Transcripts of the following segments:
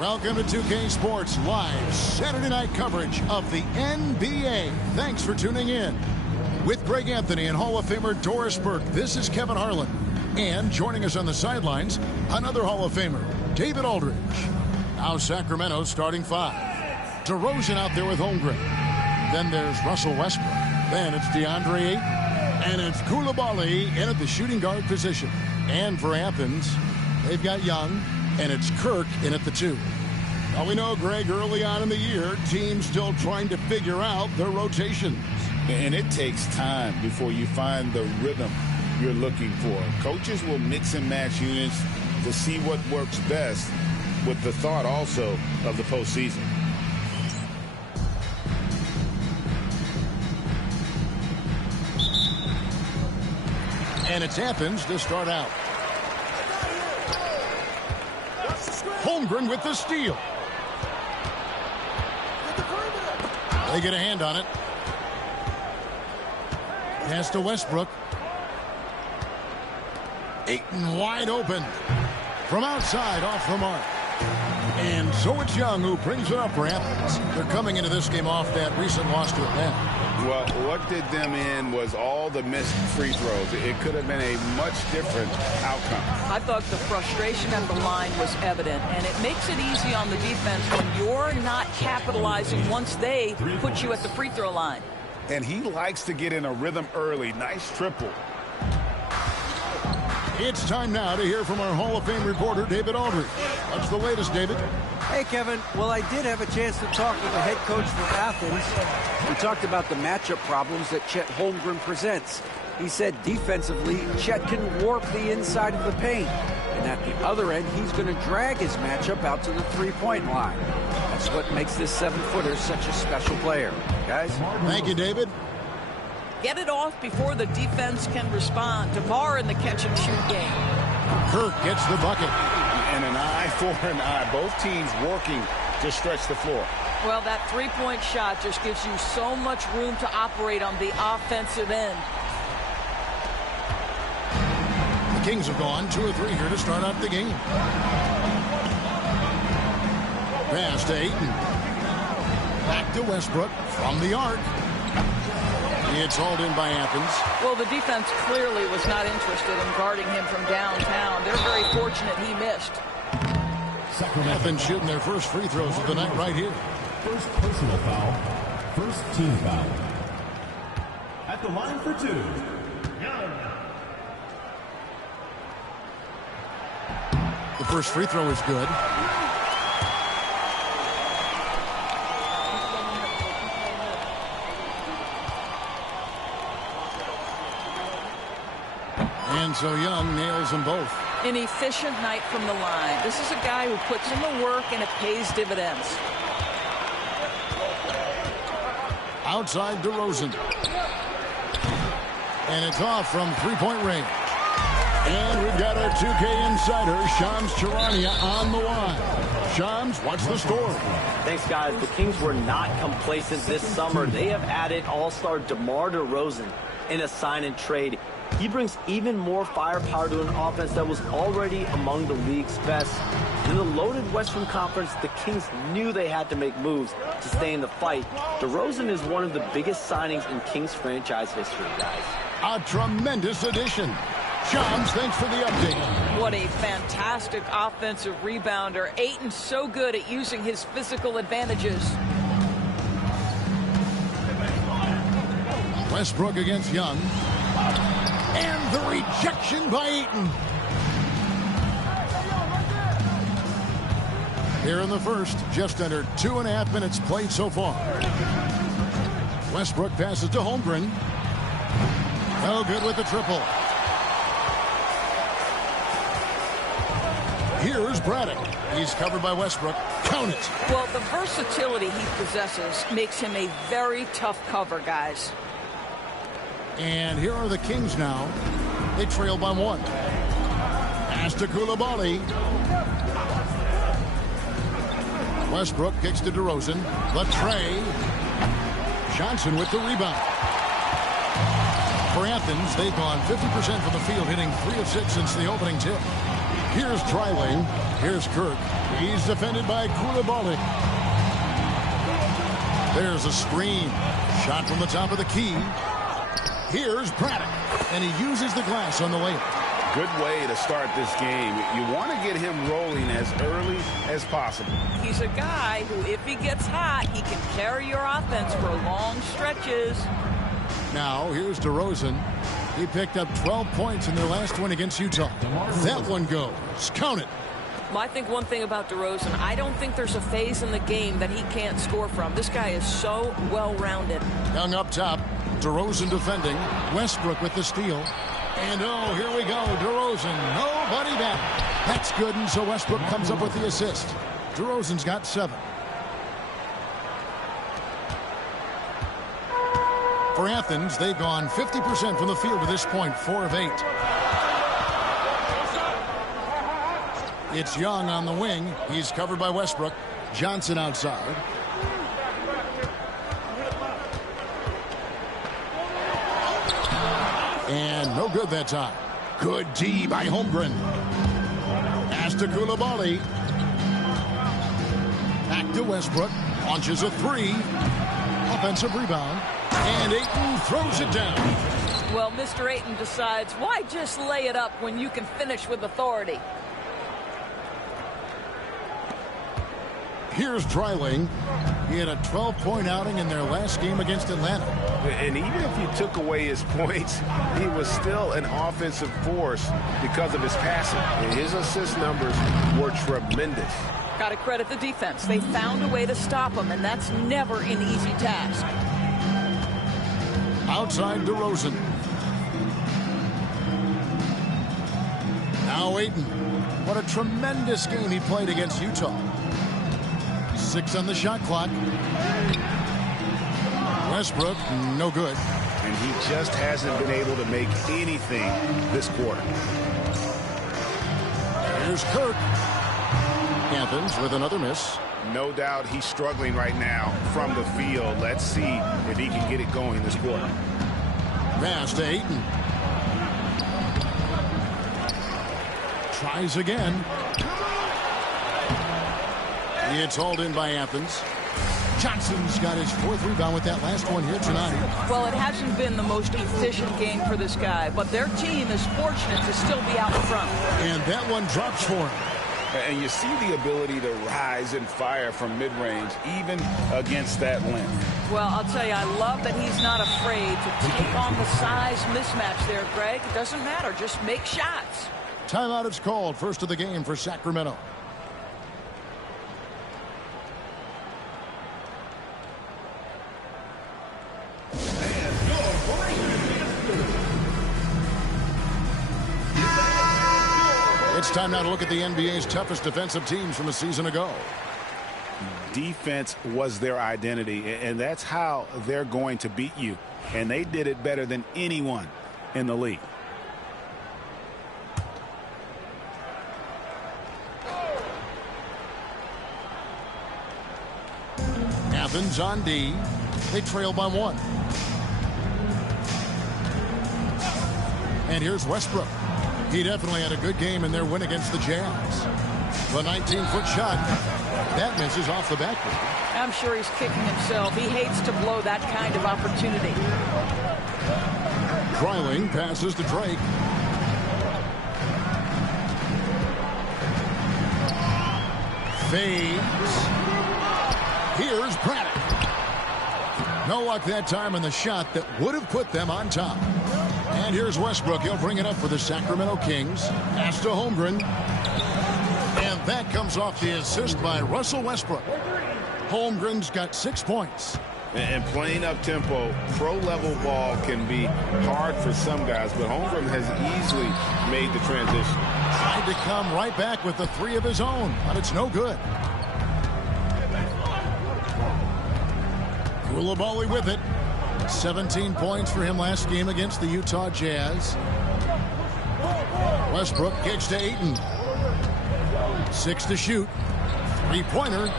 Welcome to 2K Sports live Saturday night coverage of the NBA. Thanks for tuning in. With Greg Anthony and Hall of Famer Doris Burke, this is Kevin Harlan. And joining us on the sidelines, another Hall of Famer, David Aldridge. Now Sacramento starting five. DeRozan out there with Holmgren. Then there's Russell Westbrook. Then it's DeAndre Ayton. And it's Coulibaly in at the shooting guard position. And for Athens, they've got Young. And it's Kirk in at the 2. Now we know, Greg, early on in the year, teams still trying to figure out their rotations. And it takes time before you find the rhythm you're looking for. Coaches will mix and match units to see what works best, with the thought also of the postseason. And it's Athens to start out. Holmgren with the steal. They get a hand on it. Pass to Westbrook. Ayton wide open. From outside, off the mark. And so it's Young who brings it up for Athens. They're coming into this game off that recent loss to Atlanta. Well, what did them in was all the missed free throws. It could have been a much different outcome. I thought the frustration at the line was evident, and it makes it easy on the defense when you're not capitalizing once they put you at the free throw line. And he likes to get in a rhythm early. Nice triple. It's time now to hear from our Hall of Fame reporter, David Aldridge. What's the latest, David? Hey, Kevin. Well, I did have a chance to talk with the head coach for Athens. We talked about the matchup problems that Chet Holmgren presents. He said defensively, Chet can warp the inside of the paint. And at the other end, he's going to drag his matchup out to the three-point line. That's what makes this 7-footer such a special player. Guys? Thank you, David. Get it off before the defense can respond. DeMar in the catch-and-shoot game. Kirk gets the bucket. And an eye for an eye. Both teams working to stretch the floor. Well, that three-point shot just gives you so much room to operate on the offensive end. The Kings have gone 2 or 3 here to start out the game. Pass to Ayton. Back to Westbrook from the arc. It's hauled in by Athens. Well, the defense clearly was not interested in guarding him from downtown. They're very fortunate he missed. Athens shooting their first free throws of the night right here. First personal foul. First team foul. At the line for 2. The first free throw is good. And so Young nails them both. An efficient night from the line. This is a guy who puts in the work and it pays dividends. Outside DeRozan. And it's off from three-point range. And we've got our 2K insider, Shams Charania, on the line. Shams, what's the story? Thanks, guys. The Kings were not complacent this summer. They have added all-star DeMar DeRozan in a sign-and-trade. He brings even more firepower to an offense that was already among the league's best. In the loaded Western Conference, the Kings knew they had to make moves to stay in the fight. DeRozan is one of the biggest signings in Kings franchise history, guys. A tremendous addition. Shams, thanks for the update. What a fantastic offensive rebounder. Ayton's so good at using his physical advantages. Westbrook against Young. And the rejection by Ayton. Here in the first, just under 2.5 minutes played so far. Westbrook passes to Holmgren. No good with the triple. Here's Braddock. He's covered by Westbrook. Count it. Well, the versatility he possesses makes him a very tough cover, guys. And here are the Kings now. They trail by 1. Pass to Coulibaly. Westbrook kicks to DeRozan. Latrey. Johnson with the rebound. For Athens, they've gone 50% from the field, hitting 3 of 6 since the opening tip. Here's Dreiling. Here's Kirk. He's defended by Koulibaly. There's a screen. Shot from the top of the key. Here's Braddock. And he uses the glass on the layup. Good way to start this game. You want to get him rolling as early as possible. He's a guy who, if he gets hot, he can carry your offense for long stretches. Now, here's DeRozan. He picked up 12 points in their last one against Utah. That one goes. Count it. Well, I think one thing about DeRozan, I don't think there's a phase in the game that he can't score from. This guy is so well-rounded. Young up top. DeRozan defending. Westbrook with the steal. And, oh, here we go. DeRozan, nobody back. That's good, and so Westbrook comes up with the assist. DeRozan's got 7. For Athens, they've gone 50% from the field to this point, 4 of 8. It's Young on the wing. He's covered by Westbrook. Johnson outside. And no good that time. Good D by Holmgren. Pass to Koulibaly. Back to Westbrook. Launches a 3. Offensive rebound. And Ayton throws it down. Well, Mr. Ayton decides, why just lay it up when you can finish with authority? Here's Dreiling. He had a 12-point outing in their last game against Atlanta. And even if you took away his points, he was still an offensive force because of his passing. And his assist numbers were tremendous. Got to credit the defense. They found a way to stop him, and that's never an easy task. Outside DeRozan. Now Ayton. What a tremendous game he played against Utah. 6 on the shot clock. Westbrook, no good. And he just hasn't been able to make anything this quarter. Here's Kirk. Athens with another miss. No doubt he's struggling right now from the field. Let's see if he can get it going this quarter. Pass to Ayton. Tries again. It's hauled in by Athens. Johnson's got his 4th rebound with that last one here tonight. Well, it hasn't been the most efficient game for this guy, but their team is fortunate to still be out in front. And that one drops for him. And you see the ability to rise and fire from mid-range, even against that length. Well, I'll tell you, I love that he's not afraid to take on the size mismatch there, Greg. It doesn't matter. Just make shots. Timeout is called. First of the game for Sacramento. It's time now to look at the NBA's toughest defensive teams from a season ago. Defense was their identity, and that's how they're going to beat you. And they did it better than anyone in the league. Athens on D. They trail by 1. And here's Westbrook. He definitely had a good game in their win against the Jazz. The 19-foot shot. That misses off the backboard. I'm sure he's kicking himself. He hates to blow that kind of opportunity. Dreiling passes to Drake. Fades. Here's Braddock. No luck that time on the shot that would have put them on top. And here's Westbrook. He'll bring it up for the Sacramento Kings. Pass to Holmgren. And that comes off the assist by Russell Westbrook. Holmgren's got 6 points. And playing up-tempo, pro-level ball can be hard for some guys, but Holmgren has easily made the transition. Tried to come right back with the 3 of his own, but it's no good. Koulibaly with it. 17 points for him last game against the Utah Jazz. Westbrook kicks to Ayton. 6 to shoot. 3-pointer.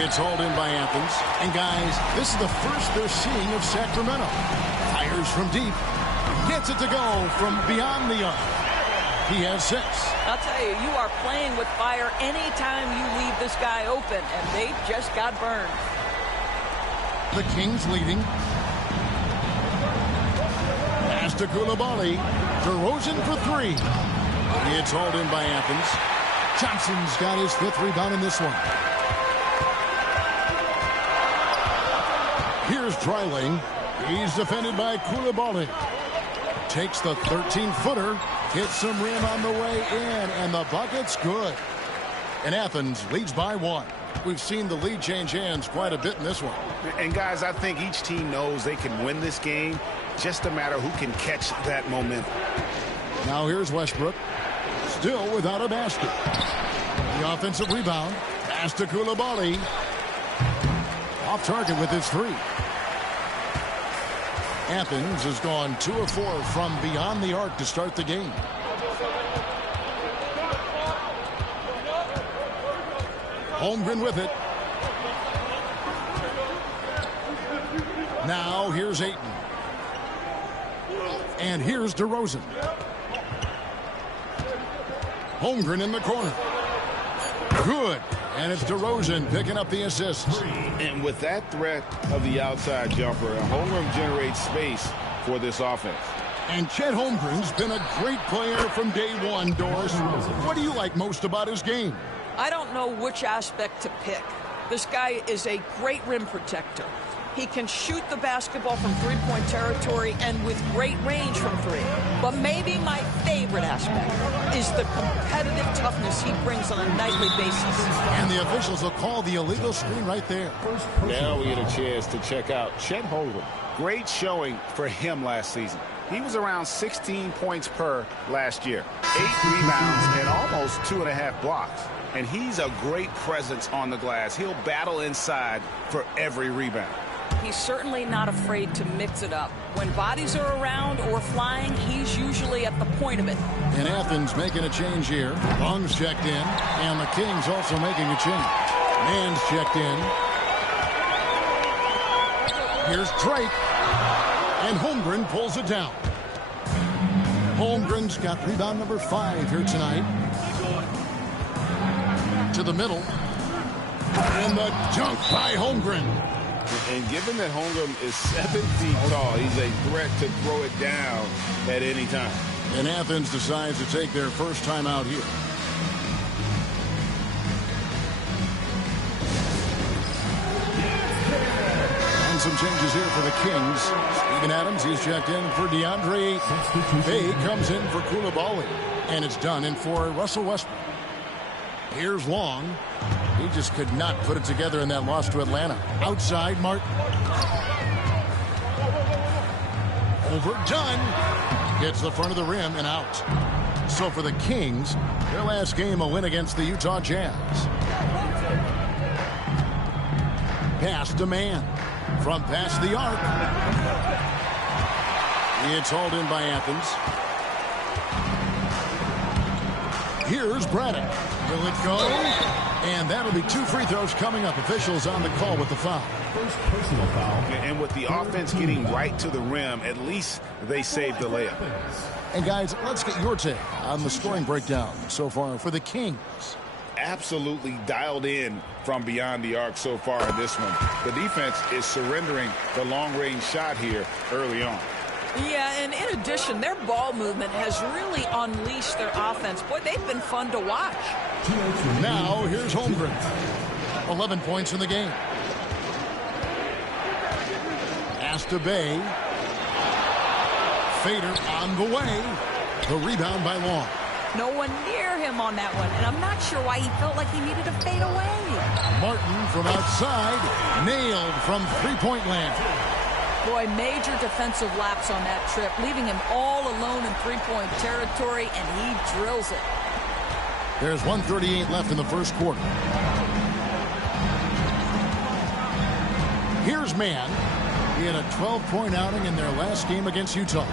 It's hauled in by Athens. And guys, this is the first they're seeing of Sacramento. Fires from deep. Gets it to go from beyond the arc. He has 6. I'll tell you, you are playing with fire anytime you leave this guy open, and they just got burned. The Kings leading. Pass to Koulibaly. DeRozan for 3. It's hauled in by Athens. Johnson's got his 5th rebound in this one. Here's Dreiling. He's defended by Koulibaly. Takes the 13-footer. Hits some rim on the way in, and the bucket's good. And Athens leads by 1. We've seen the lead change hands quite a bit in this one. And, guys, I think each team knows they can win this game. Just a matter who can catch that momentum. Now here's Westbrook. Still without a basket. The offensive rebound. Pass to Koulibaly. Off target with his 3. Athens has gone 2 of 4 from beyond the arc to start the game. Holmgren with it. Now here's Ayton. And here's DeRozan. Holmgren in the corner. Good. And it's DeRozan picking up the assist. And with that threat of the outside jumper, Holmgren generates space for this offense. And Chet Holmgren's been a great player from day one, Doris. What do you like most about his game? I don't know which aspect to pick. This guy is a great rim protector. He can shoot the basketball from three-point territory and with great range from 3. But maybe my favorite aspect is the competitive toughness he brings on a nightly basis. And the officials will call the illegal screen right there. Now we get a chance to check out Chet Holmgren. Great showing for him last season. He was around 16 points per last year. 8 rebounds and almost 2.5 blocks. And he's a great presence on the glass. He'll battle inside for every rebound. He's certainly not afraid to mix it up. When bodies are around or flying, he's usually at the point of it. And Athens making a change here. Long's checked in. And the Kings also making a change. Mann's checked in. Here's Drake. And Holmgren pulls it down. Holmgren's got rebound number 5 here tonight. To the middle. And the dunk by Holmgren. And given that Holmgren is 7 feet tall, he's a threat to throw it down at any time. And Athens decides to take their first time out here. And some changes here for the Kings. Steven Adams, he's checked in for DeAndre. Bay comes in for Koulibaly. And it's done in for Russell Westbrook. Here's Long. He just could not put it together in that loss to Atlanta. Outside, Martin. Overdone. Hits the front of the rim and out. So for the Kings, their last game, a win against the Utah Jazz. Pass to Mann. From past the arc. It's hauled in by Athens. Here's Braddock. Will it go? And that'll be 2 free throws coming up. Officials on the call with the foul. First personal foul. And with the offense getting right to the rim, at least they saved the layup. And guys, let's get your take on the scoring breakdown so far for the Kings. Absolutely dialed in from beyond the arc so far in this one. The defense is surrendering the long-range shot here early on. Yeah, and in addition, their ball movement has really unleashed their offense. Boy, they've been fun to watch. Now, here's Holmgren. 11 points in the game. Pass to Bay. Fader on the way. The rebound by Long. No one near him on that one, and I'm not sure why he felt like he needed to fade away. Martin from outside. Nailed from three-point land. Boy, major defensive lapse on that trip, leaving him all alone in three-point territory, and he drills it. There's 1:38 left in the first quarter. Here's Mann. He had a 12-point outing in their last game against Utah.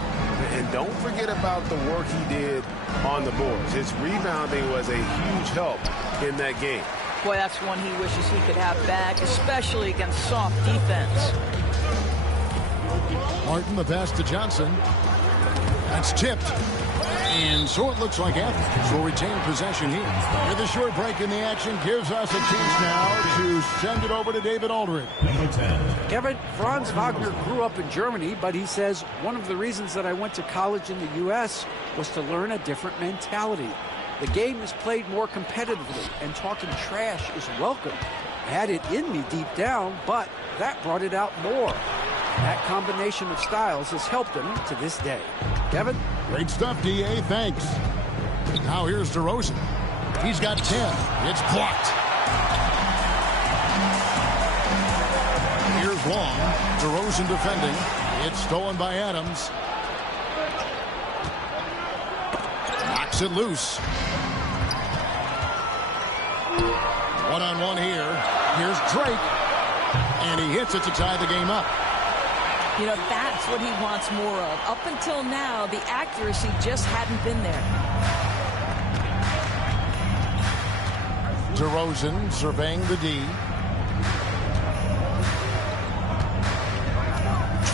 And don't forget about the work he did on the boards. His rebounding was a huge help in that game. Boy, that's one he wishes he could have back, especially against soft defense. Martin, the pass to Johnson. That's tipped. And so it looks like Athens will retain possession here. With a short break in the action, gives us a chance now to send it over to David Aldridge. Number 10. Kevin, Franz Wagner grew up in Germany, but he says one of the reasons that I went to college in the U.S. was to learn a different mentality. The game is played more competitively, and talking trash is welcome. I had it in me deep down, but that brought it out more. That combination of styles has helped him to this day. Kevin? Great stuff, D.A. Thanks. Now here's DeRozan. He's got 10. It's blocked. Here's Long. DeRozan defending. It's stolen by Adams. Knocks it loose. One-on-one here. Here's Drake. And he hits it to tie the game up. You know, that's what he wants more of. Up until now, the accuracy just hadn't been there. DeRozan surveying the D.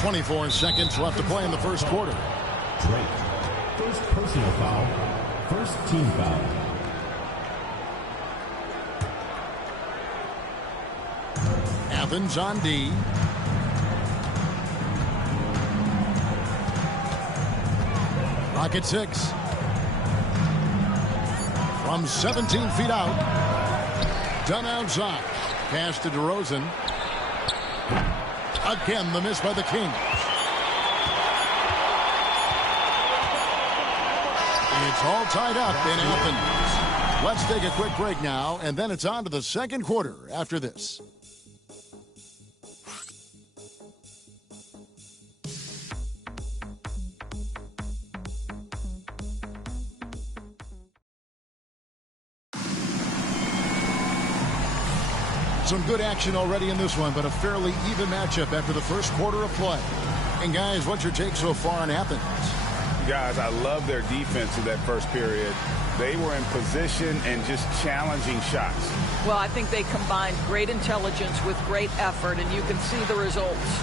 24 seconds left to play in the first quarter. Drake. First personal foul. First team foul. Athens on D. Rocket 6. From 17 feet out. Done outside. Pass to DeRozan. Again, the miss by the Kings. It's all tied up in Athens. Let's take a quick break now, and then it's on to the second quarter after this. Some good action already in this one, but a fairly even matchup after the first quarter of play. And guys, what's your take so far on Athens? Guys, I love their defense in that first period. They were in position and just challenging shots. Well, I think they combined great intelligence with great effort, and you can see the results.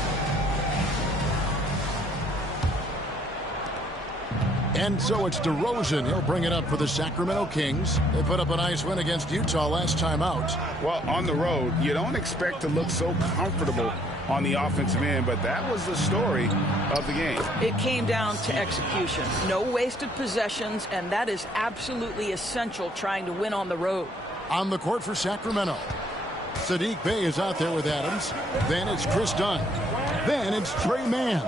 And so it's DeRozan. He'll bring it up for the Sacramento Kings. They put up a nice win against Utah last time out. Well, on the road, you don't expect to look so comfortable on the offensive end, but that was the story of the game. It came down to execution. No wasted possessions, and that is absolutely essential trying to win on the road. On the court for Sacramento, Saddiq Bey is out there with Adams. Then it's Chris Dunn. Then it's Trey Mann.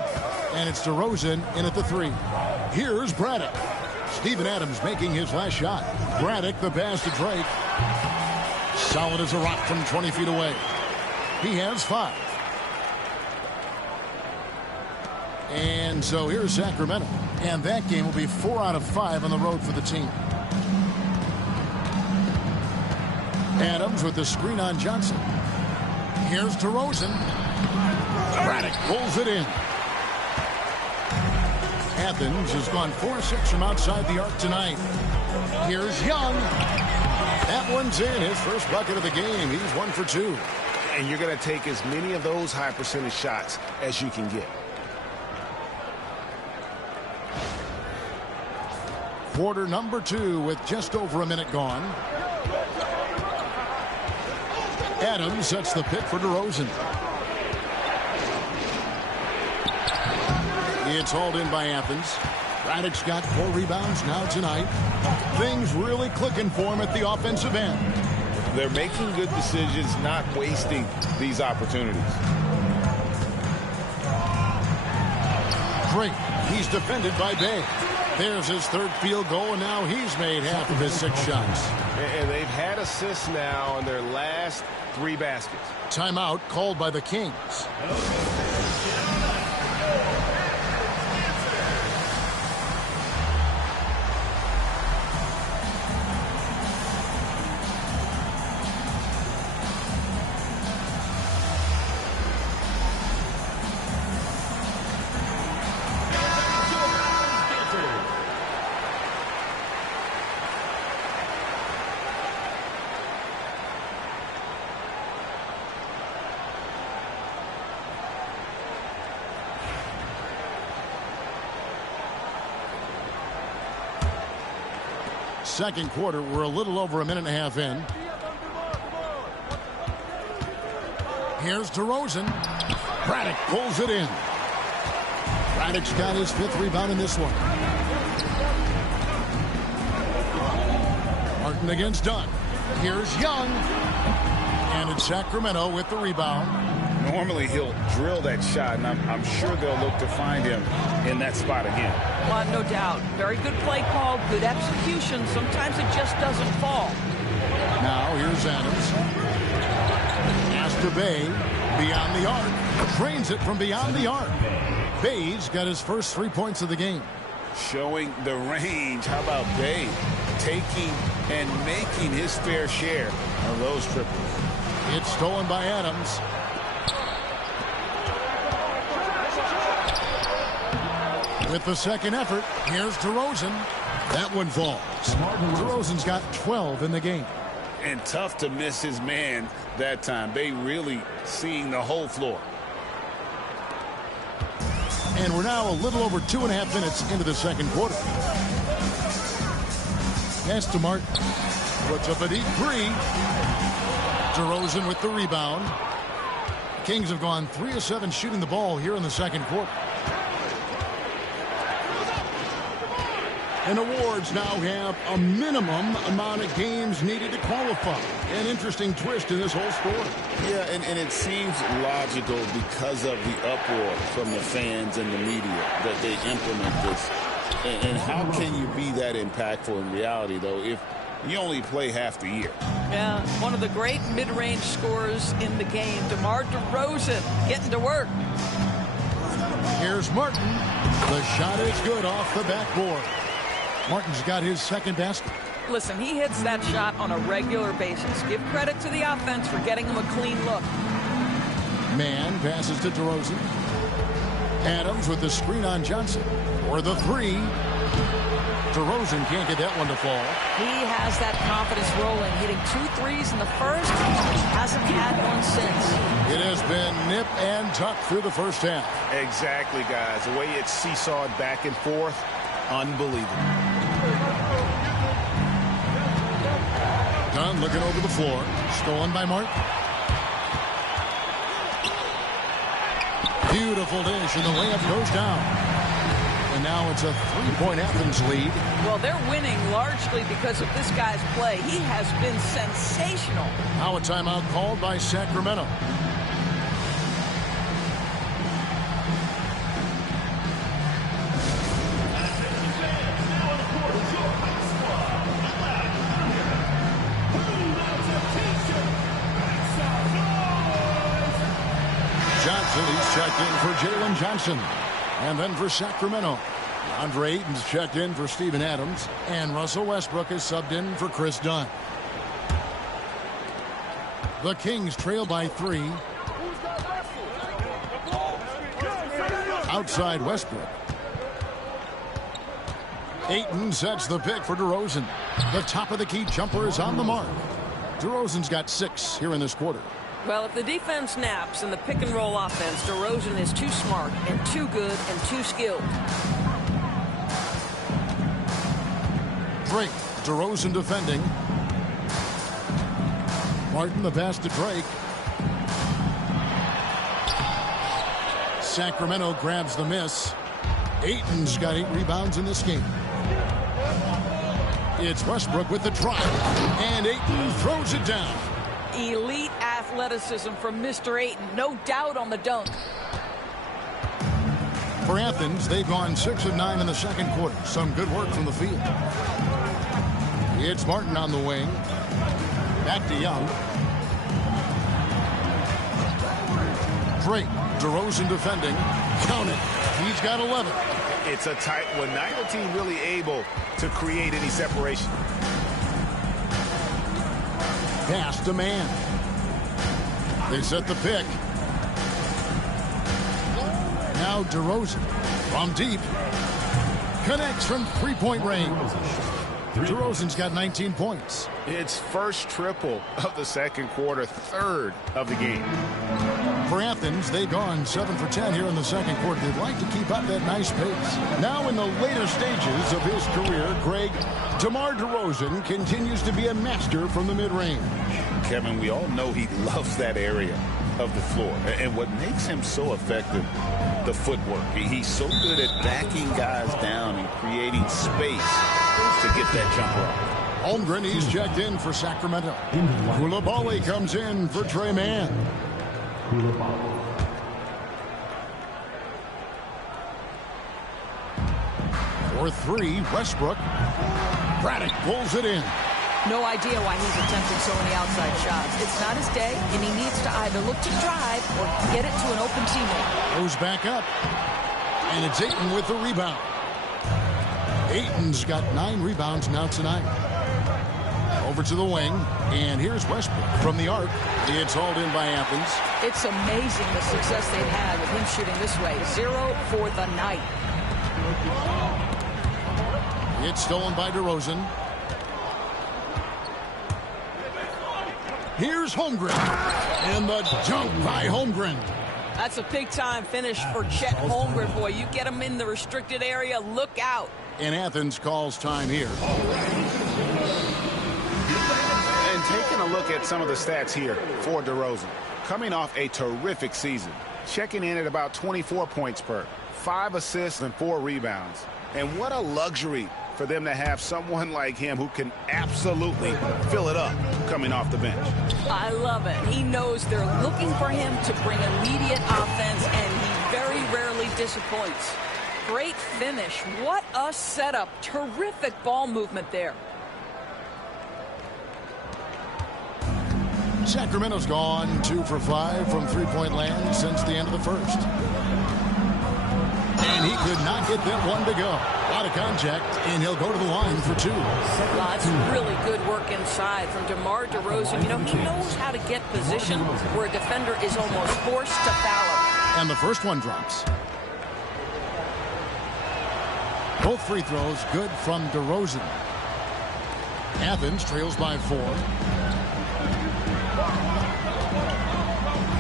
And it's DeRozan in at the 3. Here's Braddock. Steven Adams making his last shot. Braddock the pass to Drake. Solid as a rock from 20 feet away. He has 5. And so here's Sacramento. And that game will be 4 out of 5 on the road for the team. Adams with the screen on Johnson. Here's DeRozan. Braddock pulls it in. Athens has gone 4-6 from outside the arc tonight. Here's Young. That one's in. His first bucket of the game. He's 1 for 2. And you're going to take as many of those high percentage shots as you can get. Quarter number 2 with just over a minute gone. Adams sets the pick for DeRozan. It's hauled in by Athens. Braddock's got 4 rebounds now tonight. Things really clicking for him at the offensive end. They're making good decisions, not wasting these opportunities. Drake, he's defended by Bey. There's his 3rd field goal, and now he's made half of his 6 shots. And they've had assists now in their last 3 baskets. Timeout called by the Kings. second quarter. We're a little over a minute and a half in. Here's DeRozan. Braddock pulls it in. Braddock's got his 5th rebound in this one. Martin against Dunn. Here's Young. And it's Sacramento with the rebound. Normally he'll drill that shot, and I'm sure they'll look to find him in that spot again. Well, no doubt. Very good play call, good execution. Sometimes it just doesn't fall. Now here's Adams. Pass to Bay. Beyond the arc. Trains it from beyond the arc. Bay's got his first 3 points of the game. Showing the range. How about Bay taking and making his fair share of those triples? It's stolen by Adams. With the second effort, here's DeRozan. That one falls. DeRozan's got 12 in the game. And tough to miss his man that time. Bay really seeing the whole floor. And we're now a little over 2.5 minutes into the second quarter. Pass to Martin. Puts up a deep 3. DeRozan with the rebound. Kings have gone 3 of 7 shooting the ball here in the second quarter. And awards now have a minimum amount of games needed to qualify. An interesting twist in this whole sport. Yeah, and it seems logical because of the uproar from the fans and the media that they implement this. And how can you be that impactful in reality, though, if you only play half the year? Yeah, one of the great mid-range scorers in the game, DeMar DeRozan, getting to work. Here's Martin. The shot is good off the backboard. Martin's got his second basket. Listen, he hits that shot on a regular basis. Give credit to the offense for getting him a clean look. Man passes to DeRozan. Adams with the screen on Johnson. For the 3. DeRozan can't get that one to fall. He has that confidence rolling, hitting 2 threes in the first. He hasn't had one since. It has been nip and tuck through the first half. Exactly, guys. The way it's seesawed back and forth, unbelievable. Dunn looking over the floor. Stolen by Martin. Beautiful dish, and the layup goes down. And now it's a 3-point Athens lead. Well, they're winning largely because of this guy's play. He has been sensational. Now a timeout called by Sacramento. He's checked in for Jalen Johnson. And then for Sacramento, Andre Ayton's checked in for Steven Adams. And Russell Westbrook is subbed in for Chris Dunn. The Kings trail by 3. Outside Westbrook. Ayton sets the pick for DeRozan. The top of the key jumper is on the mark. DeRozan's got 6 here in this quarter. Well, if the defense naps in the pick-and-roll offense, DeRozan is too smart and too good and too skilled. Drake, DeRozan defending. Martin the pass to Drake. Sacramento grabs the miss. Ayton's got 8 rebounds in this game. It's Westbrook with the drive. And Ayton throws it down. Elite athleticism from Mr. Ayton. No doubt on the dunk. For Athens, they've gone 6 of 9 in the second quarter. Some good work from the field. It's Martin on the wing. Back to Young. Drake, DeRozan defending. Count it. He's got 11. It's a tight one. Neither team really able to create any separation. Pass to Man. They set the pick. Now DeRozan from deep. Connects from 3-point range. DeRozan's got 19 points. It's first triple of the second quarter, 3rd of the game. For Athens, they've gone 7 for 10 here in the second quarter. They'd like to keep up that nice pace. Now in the later stages of his career, Greg, DeMar DeRozan continues to be a master from the mid-range. Kevin, we all know he loves that area of the floor. And what makes him so effective, the footwork. He's so good at backing guys down and creating space to get that jumper off. Holmgren, he's checked in for Sacramento. Koulibaly comes in for Trey Mann. For three, Westbrook. Braddock pulls it in. No idea why he's attempting so many outside shots. It's not his day, and he needs to either look to drive or get it to an open teammate. Goes back up. And it's Ayton with the rebound. Ayton's got 9 rebounds now tonight. Over to the wing, and here's Westbrook from the arc. It's hauled in by Athens. It's amazing the success they've had with him shooting this way. 0 for the night. It's stolen by DeRozan. Here's Holmgren. And the dunk by Holmgren. That's a big-time finish for Chet Holmgren, boy. You get him in the restricted area, look out. And Athens calls time here. And taking a look at some of the stats here for DeRozan. Coming off a terrific season. Checking in at about 24 points per. 5 assists and 4 rebounds. And what a luxury for them to have someone like him who can absolutely fill it up coming off the bench. I love it. He knows they're looking for him to bring immediate offense, and he very rarely disappoints. Great finish. What a setup. Terrific ball movement there. Sacramento's gone 2 for 5 from three-point land since the end of the first. And he could not get that one to go. A lot of contact, and he'll go to the line for 2. That's really good work inside from DeMar DeRozan. You know, he knows how to get position where a defender is almost forced to foul him. And the first one drops. Both free throws good from DeRozan. Athens trails by 4.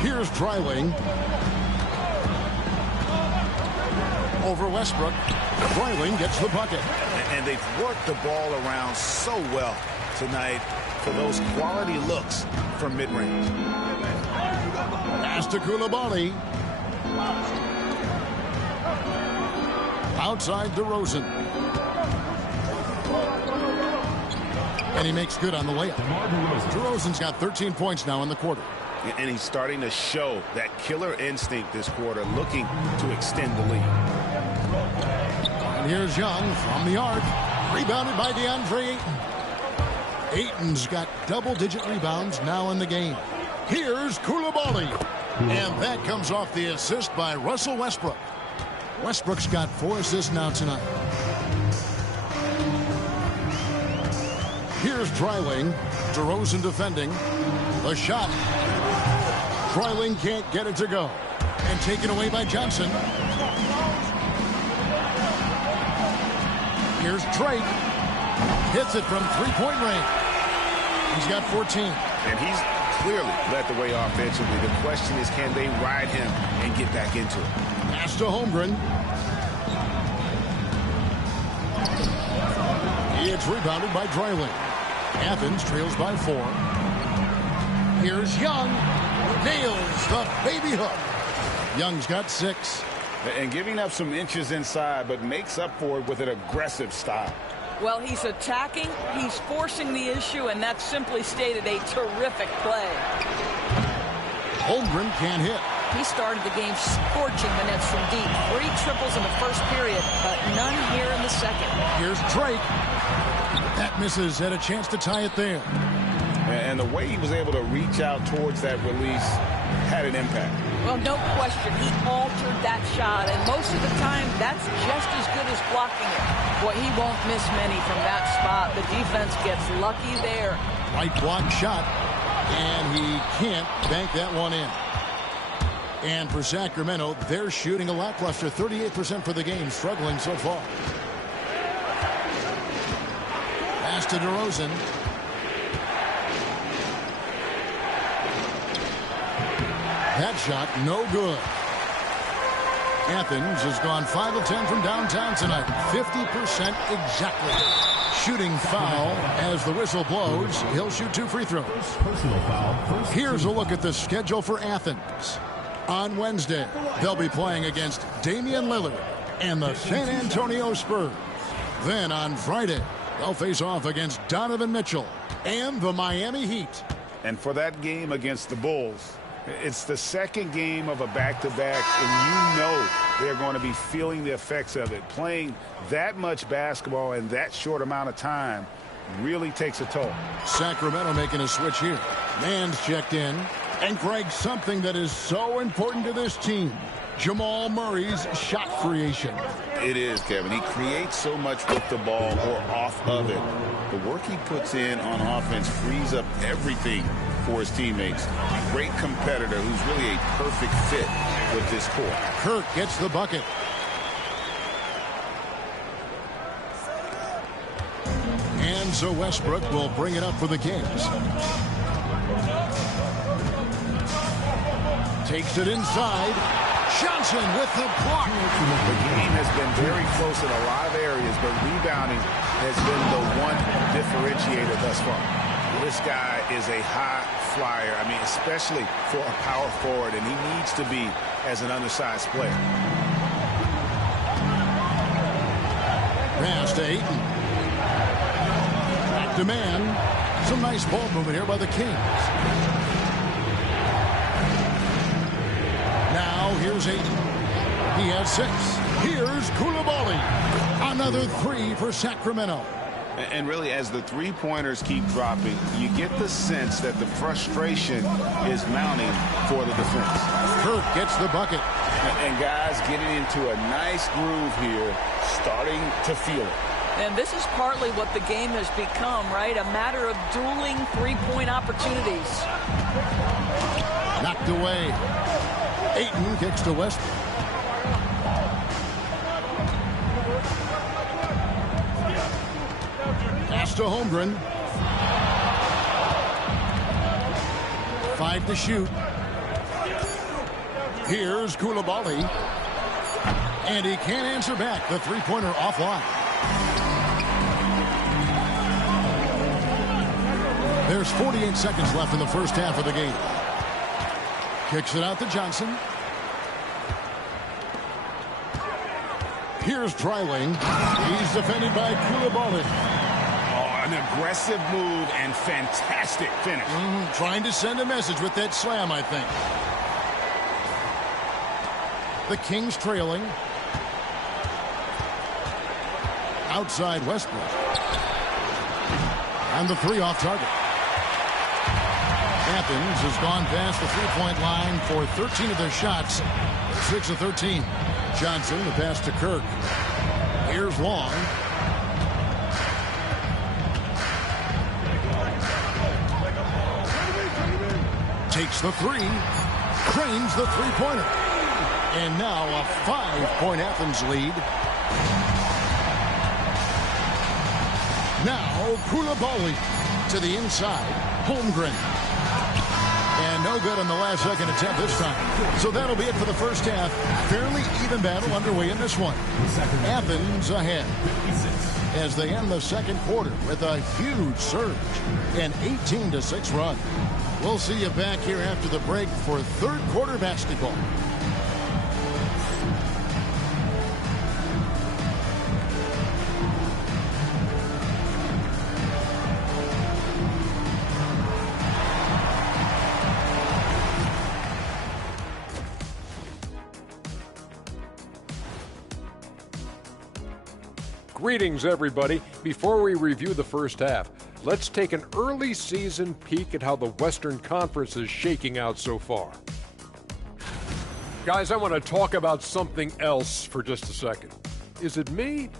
Here's Dreiling. Over Westbrook. Dreiling gets the bucket. And they've worked the ball around so well tonight for those quality looks from mid-range. Pass to Koulibaly. Outside DeRozan. And he makes good on the layup. DeRozan's got 13 points now in the quarter. And he's starting to show that killer instinct this quarter, looking to extend the lead. And here's Young from the arc. Rebounded by DeAndre Ayton. Ayton's got double-digit rebounds now in the game. Here's Koulibaly. And that comes off the assist by Russell Westbrook. Westbrook's got 4 assists now tonight. Here's Dreiling. DeRozan defending. The shot. Dreiling can't get it to go. And taken away by Johnson. Here's Drake. Hits it from three-point range. He's got 14. And he's clearly led the way offensively. The question is, can they ride him and get back into it? Pass to Holmgren. It's rebounded by Dreiling. Athens trails by 4. Here's Young. Nails the baby hook. Young's got 6. And giving up some inches inside, but makes up for it with an aggressive style. Well, he's attacking, he's forcing the issue, and that's simply stated a terrific play. Holmgren can't hit. He started the game scorching the nets from deep. 3 triples in the first period, but none here in the second. Here's Drake. That misses. Had a chance to tie it there. And the way he was able to reach out towards that release had an impact. Well, no question. He altered that shot, and most of the time, that's just as good as blocking it. Boy, he won't miss many from that spot. The defense gets lucky there. Right block shot, and he can't bank that one in. And for Sacramento, they're shooting a lackluster 38% for the game, struggling so far. Pass to DeRozan. That shot, no good. Athens has gone 5 of 10 from downtown tonight. 50% exactly. Shooting foul as the whistle blows. He'll shoot 2 free throws. Personal foul. Here's a look at the schedule for Athens. On Wednesday, they'll be playing against Damian Lillard and the San Antonio Spurs. Then on Friday, they'll face off against Donovan Mitchell and the Miami Heat. And for that game against the Bulls, it's the second game of a back-to-back, and you know they're going to be feeling the effects of it. Playing that much basketball in that short amount of time really takes a toll. Sacramento making a switch here. Man's checked in. And Greg, something that is so important to this team, Jamal Murray's shot creation. It is, Kevin. He creates so much with the ball or off of it. The work he puts in on offense frees up everything for his teammates. Great competitor who's really a perfect fit with this core. Kirk gets the bucket. And so Westbrook will bring it up for the Kings. Takes it inside. Johnson with the block. The game has been very close in a lot of areas, but rebounding has been the one differentiator thus far. This guy is a high flyer. I mean, especially for a power forward, and he needs to be as an undersized player. Pass to Ayton. Back to man. Some nice ball movement here by the Kings. Now here's Ayton. He has 6. Here's Koulibaly. Another 3 for Sacramento. And really, as the three-pointers keep dropping, you get the sense that the frustration is mounting for the defense. Kirk gets the bucket. And guys getting into a nice groove here, starting to feel it. And this is partly what the game has become, right? A matter of dueling three-point opportunities. Knocked away. Ayton kicks to Westbrook. Pass to Holmgren. 5 to shoot. Here's Koulibaly. And he can't answer back. The three-pointer offline. There's 48 seconds left in the first half of the game. Kicks it out to Johnson. Here's Dreiling. He's defended by Koulibaly. An aggressive move and fantastic finish. Trying to send a message with that slam, I think. The Kings trailing. Outside Westbrook. And the 3 off target. Athens has gone past the three-point line for 13 of their shots. 6 of 13. Johnson, the pass to Kirk. Here's Long. Takes the 3. Cranes the three-pointer. And now a 5-point Athens lead. Now Koulibaly to the inside. Holmgren. And no good on the last second attempt this time. So that'll be it for the first half. Fairly even battle underway in this one. Athens ahead as they end the second quarter with a huge surge. An 18-6 run. We'll see you back here after the break for third quarter basketball. Greetings, everybody. Before we review the first half, let's take an early season peek at how the Western Conference is shaking out so far. Guys, I want to talk about something else for just a second. Is it me,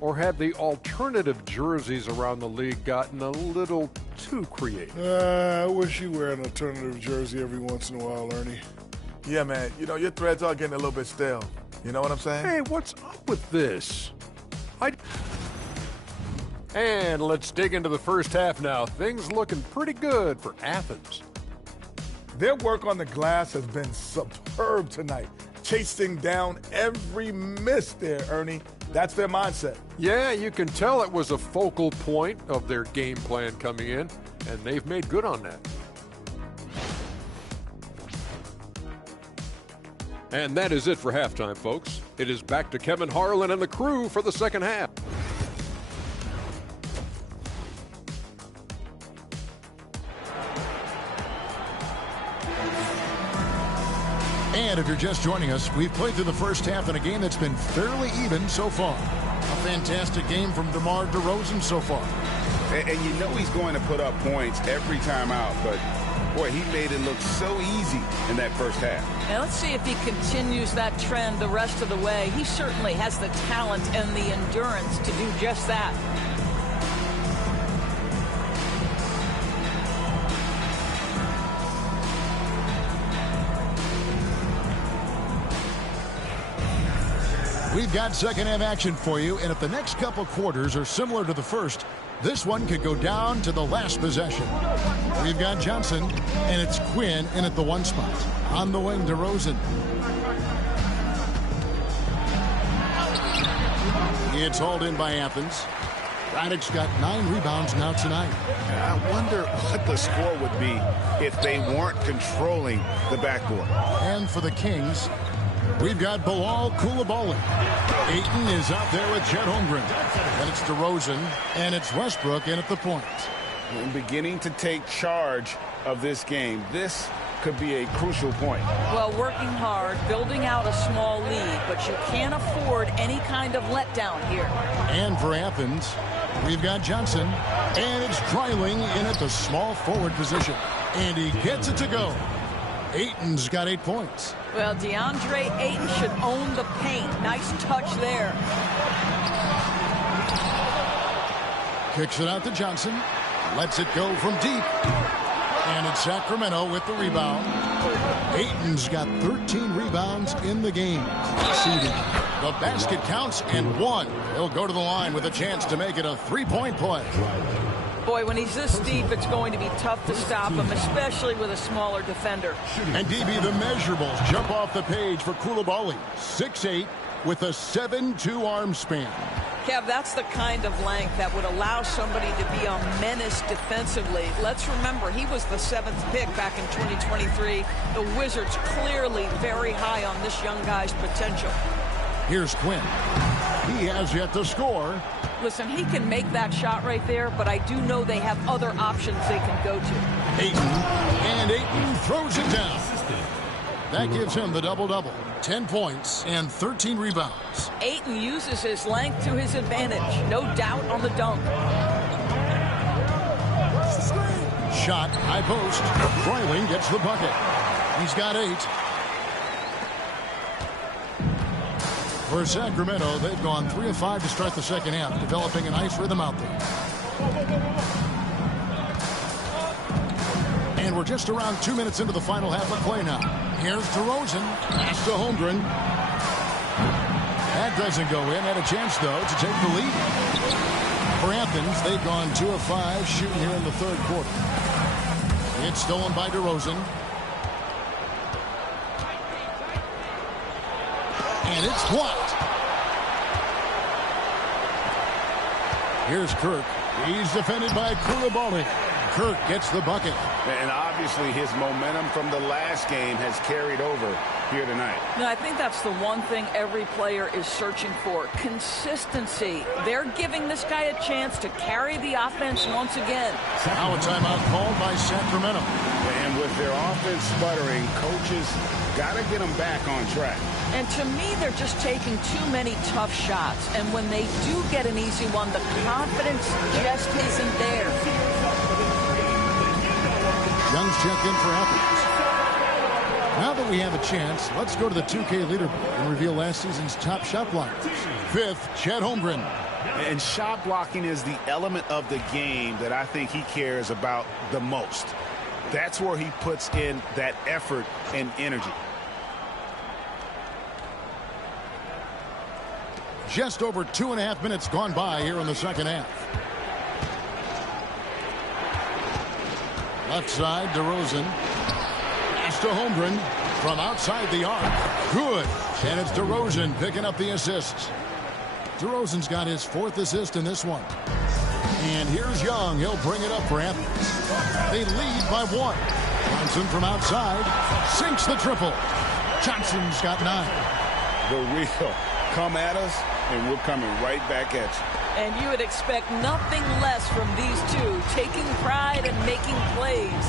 or have the alternative jerseys around the league gotten a little too creative? I wish you wear an alternative jersey every once in a while, Ernie. Yeah, man. You know, your threads are getting a little bit stale. You know what I'm saying? Hey, what's up with this? And let's dig into the first half now. Things looking pretty good for Athens. Their work on the glass has been superb tonight. Chasing down every miss there, Ernie. That's their mindset. Yeah, you can tell it was a focal point of their game plan coming in, and they've made good on that. And that is it for halftime, folks. It is back to Kevin Harlan and the crew for the second half. And if you're just joining us, we've played through the first half in a game that's been fairly even so far. A fantastic game from DeMar DeRozan so far. And you know he's going to put up points every time out, but boy, he made it look so easy in that first half. And let's see if he continues that trend the rest of the way. He certainly has the talent and the endurance to do just that. We've got second half action for you, and if the next couple quarters are similar to the first, this one could go down to the last possession. We've got Johnson, and it's Quinn in at the one spot. On the wing, DeRozan. It's hauled in by Athens. Raddick's got 9 rebounds now tonight. I wonder what the score would be if they weren't controlling the backboard. And for the Kings, we've got Bilal Coulibaly. Ayton is out there with Chet Holmgren. And it's DeRozan, and it's Westbrook in at the point. And beginning to take charge of this game. This could be a crucial point. Well, working hard, building out a small lead, but you can't afford any kind of letdown here. And for Athens, we've got Johnson, and it's Dreiling in at the small forward position. And he gets it to go. Ayton's got 8 points. Well, DeAndre Ayton should own the paint. Nice touch there. Kicks it out to Johnson. Lets it go from deep. And it's Sacramento with the rebound. Ayton's got 13 rebounds in the game. Seeding. The basket counts and 1. He'll go to the line with a chance to make it a 3-point play. Boy, when he's this deep, it's going to be tough to stop him, especially with a smaller defender. And DB, the measurables jump off the page for Coulibaly. 6'8", with a 7'2" arm span. Kev, that's the kind of length that would allow somebody to be a menace defensively. Let's remember, he was the 7th pick back in 2023. The Wizards clearly very high on this young guy's potential. Here's Quinn. He has yet to score. Listen, he can make that shot right there, but I do know they have other options they can go to. Ayton throws it down. That gives him the double-double. 10 points and 13 rebounds. Ayton uses his length to his advantage. No doubt on the dunk. Shot, high post. Dreiling gets the bucket. He's got 8. For Sacramento, they've gone 3 of 5 to start the second half, developing a nice rhythm out there. And we're just around 2 minutes into the final half of play now. Here's DeRozan. Pass to Holmgren. That doesn't go in. Had a chance, though, to take the lead. For Athens, they've gone 2 of 5 shooting here in the third quarter. It's stolen by DeRozan. And it's blocked. Here's Kirk. He's defended by Coulibaly. Kirk gets the bucket. And obviously his momentum from the last game has carried over here tonight. No, I think that's the one thing every player is searching for. Consistency. They're giving this guy a chance to carry the offense once again. Now a timeout called by Sacramento. And with their offense sputtering, coaches got to get them back on track. And to me, they're just taking too many tough shots. And when they do get an easy one, the confidence just isn't there. Young's checked in for Athens. Now that we have a chance, let's go to the 2K leaderboard and reveal last season's top shot blockers. 5th, Chet Holmgren. And shot blocking is the element of the game that I think he cares about the most. That's where he puts in that effort and energy. Just over 2.5 minutes gone by here in the second half. Left side, DeRozan. to Holmgren from outside the arc. Good. And it's DeRozan picking up the assists. DeRozan's got his 4th assist in this one. And here's Young. He'll bring it up for Athens. They lead by 1. Johnson from outside sinks the triple. Johnson's got 9. The real come at us, and we're coming right back at you. And you would expect nothing less from these two, taking pride and making plays.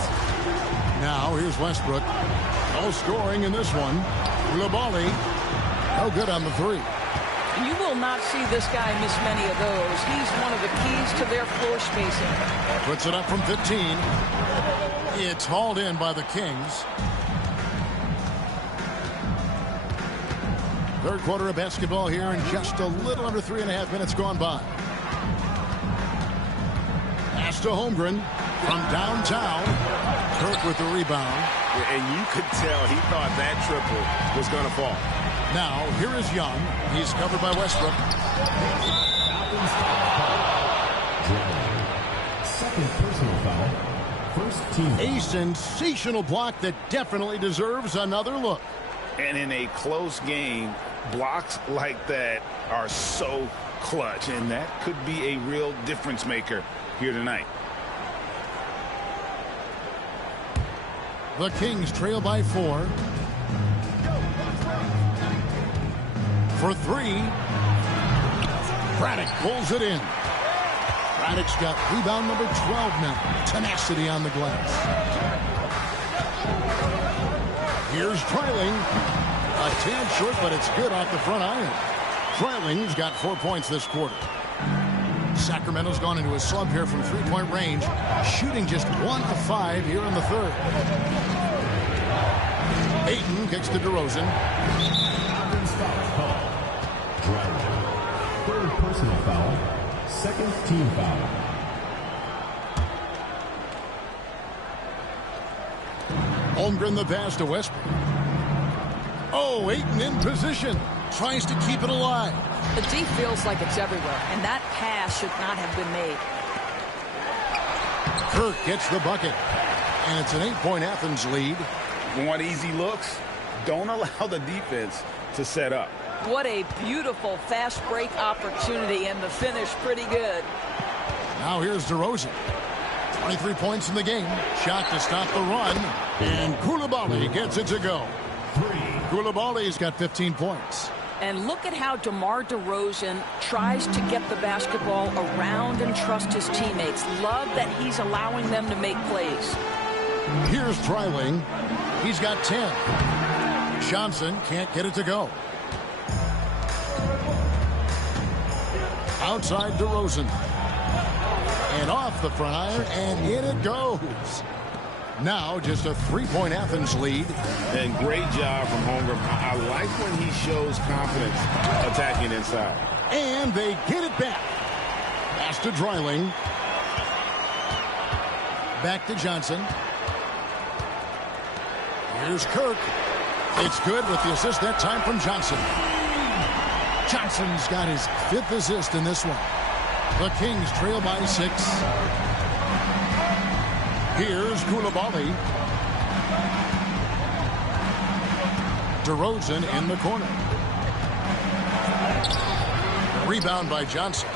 Now here's Westbrook. No scoring in this one. Coulibaly, no good on the 3. You will not see this guy miss many of those. He's one of the keys to their floor spacing. Puts it up from 15. It's hauled in by the Kings. Third quarter of basketball here, and just a little under 3.5 minutes gone by. Pass to Holmgren from downtown. Kirk with the rebound. And you could tell he thought that triple was going to fall. Now, here is Young. He's covered by Westbrook. Second personal foul. First team. A sensational block that definitely deserves another look. And in a close game, blocks like that are so clutch, and that could be a real difference maker here tonight. The Kings trail by 4. For 3. Braddock pulls it in. Braddock's got rebound number 12 now. Tenacity on the glass. Here's Trailing. A tad short, but it's good off the front iron. Trailing's got 4 points this quarter. Sacramento's gone into a slump here from 3-point range, shooting just 1 of 5 here in the 3rd. Ayton kicks to DeRozan. Third personal foul. Second team foul. Holmgren the pass to Westbrook. Oh, Ayton in position. Tries to keep it alive. The D feels like it's everywhere, and that pass should not have been made. Kirk gets the bucket, and it's an 8-point Athens lead. Want easy looks? Don't allow the defense to set up. What a beautiful fast break opportunity, and the finish pretty good. Now here's DeRozan. 23 points in the game. Shot to stop the run, and Coulibaly gets it to go. Coulibaly's got 15 points. And look at how DeMar DeRozan tries to get the basketball around and trust his teammates. Love that he's allowing them to make plays. Here's Trailing. He's got 10. Johnson can't get it to go. Outside DeRozan. And off the front iron, and in it goes. Now just a 3-point Athens lead. And great job from Holmgren. I like when he shows confidence attacking inside. And they get it back. Pass to Trailing. Back to Johnson. Here's Kirk. It's good with the assist that time from Johnson. Johnson's got his 5th assist in this one. The Kings trail by 6. Here's Coulibaly. DeRozan in the corner. Rebound by Johnson.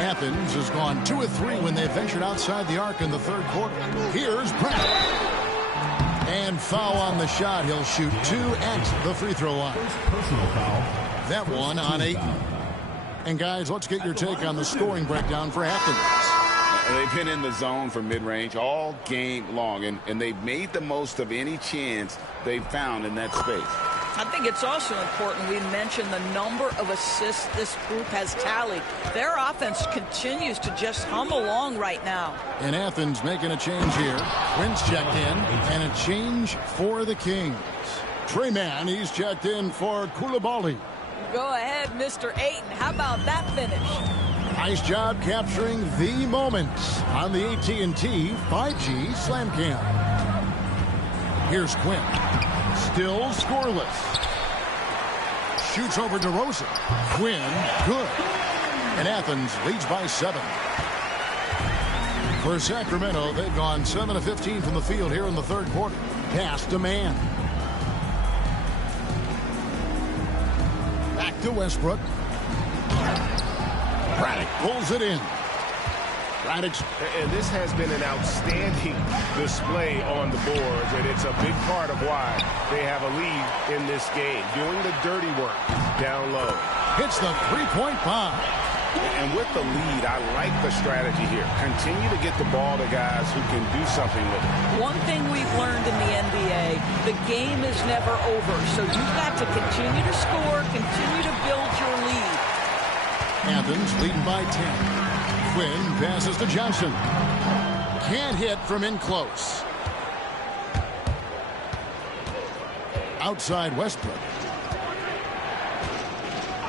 Athens has gone 2 of 3 when they ventured outside the arc in the 3rd quarter. Here's Braddock. And foul on the shot. He'll shoot 2 at the free throw line. Personal foul. That one on Ayton. And guys, let's get your take on the scoring breakdown for Athens. They've been in the zone for mid-range all game long, and they've made the most of any chance they've found in that space. I think it's also important we mention the number of assists this group has tallied. Their offense continues to just hum along right now. And Athens making a change here. Quinn's checked in, and a change for the Kings. Trey Mann, he's checked in for Coulibaly. Go ahead, Mr. Ayton. How about that finish? Nice job capturing the moments on the AT&T 5G Slam Cam. Here's Quinn. Still scoreless. Shoots over DeRozan. Quinn, good. And Athens leads by 7. For Sacramento, they've gone 7 of 15 from the field here in the third quarter. Pass to man. Back to Westbrook. Braddock pulls it in. And this has been an outstanding display on the boards, and it's a big part of why they have a lead in this game. Doing the dirty work down low. Hits the three-point bomb. And with the lead, I like the strategy here. Continue to get the ball to guys who can do something with it. One thing we've learned in the NBA, the game is never over. So you've got to continue to score, continue to build your lead. Athens leading by 10. Quinn passes to Johnson. Can't hit from in close. Outside Westbrook.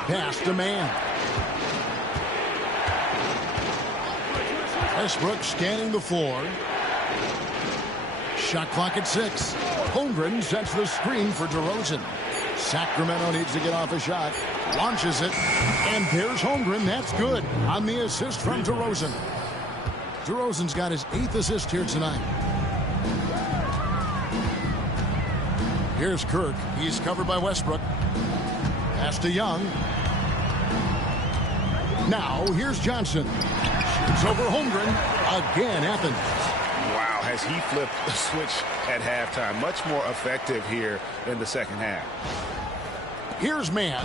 Pass to man. Westbrook scanning the floor. Shot clock at 6. Holmgren sets the screen for DeRozan. Sacramento needs to get off a shot. Launches it. And there's Holmgren. That's good on the assist from DeRozan. DeRozan's got his 8th assist here tonight. Here's Kirk. He's covered by Westbrook. Pass to Young. Now here's Johnson. Shoots over Holmgren. Again, Athens. Wow, has he flipped the switch at halftime. Much more effective here in the second half. Here's Mann.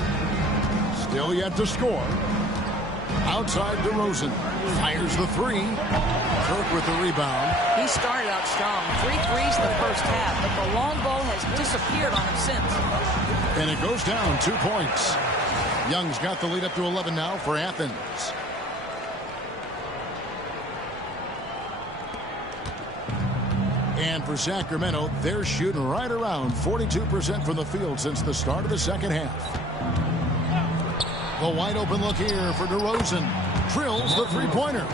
Still yet to score. Outside DeRozan. Fires the three. Kirk with the rebound. He started out strong. 3 threes in the first half, but the long ball has disappeared on him since. And it goes down 2 points. Young's got the lead up to 11 now for Athens. And for Sacramento, they're shooting right around 42% from the field since the start of the second half. The wide open look here for DeRozan. Drills the three-pointer.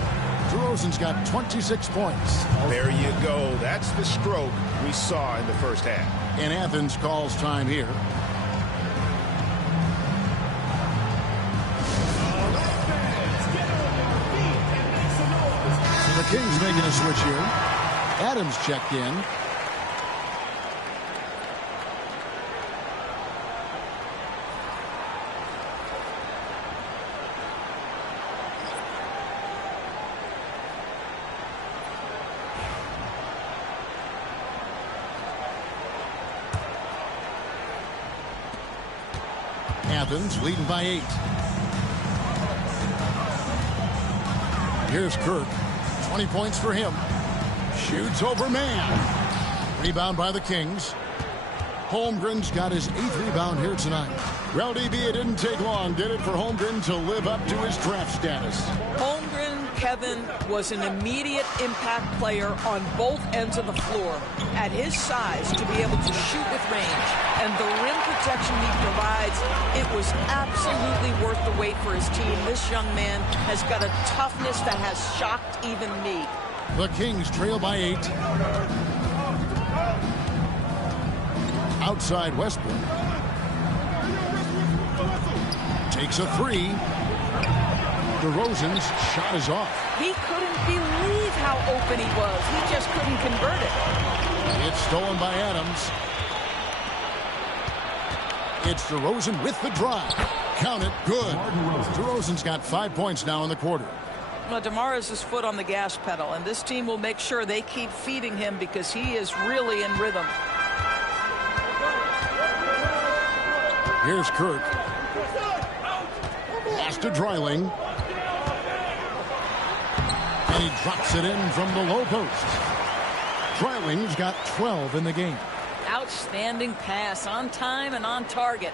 DeRozan's got 26 points. There you go. That's the stroke we saw in the first half. And Athens calls time here. So the Kings making a switch here. Adams checked in. Athens leading by 8. Here's Kirk. 20 points for him. Shoots over man. Rebound by the Kings. Holmgren's got his 8th rebound here tonight. Well, DB, it didn't take long, did it, for Holmgren to live up to his draft status? Holmgren, Kevin, was an immediate impact player on both ends of the floor. At his size, to be able to shoot with range and the rim protection he provides, it was absolutely worth the wait for his team. This young man has got a toughness that has shocked even me. The Kings trail by 8. Outside Westbrook. Takes a 3. DeRozan's shot is off. He couldn't believe how open he was. He just couldn't convert it. It's stolen by Adams. It's DeRozan with the drive. Count it. Good. DeRozan's got 5 points now in the quarter. Well, DeMar has his foot on the gas pedal, and this team will make sure they keep feeding him because he is really in rhythm. Here's Kirk. Pass to Dreiling. And he drops it in from the low post. Dreiling's got 12 in the game. Outstanding pass, on time and on target.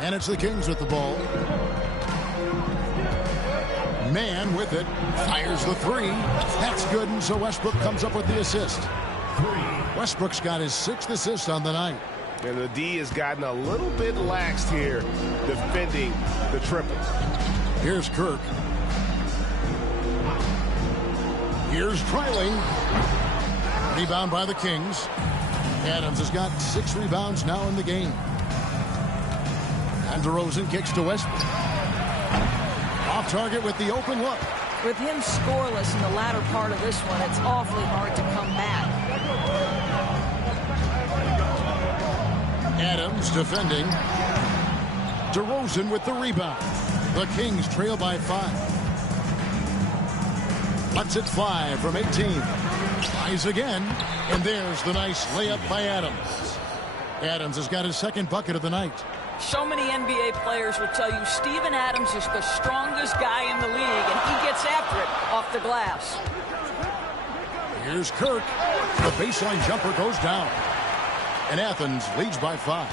And it's the Kings with the ball. Man with it. Fires the 3. That's good, and so Westbrook comes up with the assist. Westbrook's got his 6th assist on the night. And the D has gotten a little bit laxed here defending the triple. Here's Kirk. Here's Dreiling. Rebound by the Kings. Adams has got 6 rebounds now in the game. And DeRozan kicks to Westbrook. Off target with the open look. With him scoreless in the latter part of this one, it's awfully hard to come back. Adams defending. DeRozan with the rebound. The Kings trail by 5. Lets it fly from 18. Flies again. And there's the nice layup by Adams. Adams has got his second bucket of the night. So many NBA players will tell you Steven Adams is the strongest guy in the league, and he gets after it off the glass. Here's Kirk. The baseline jumper goes down. And Athens leads by 5.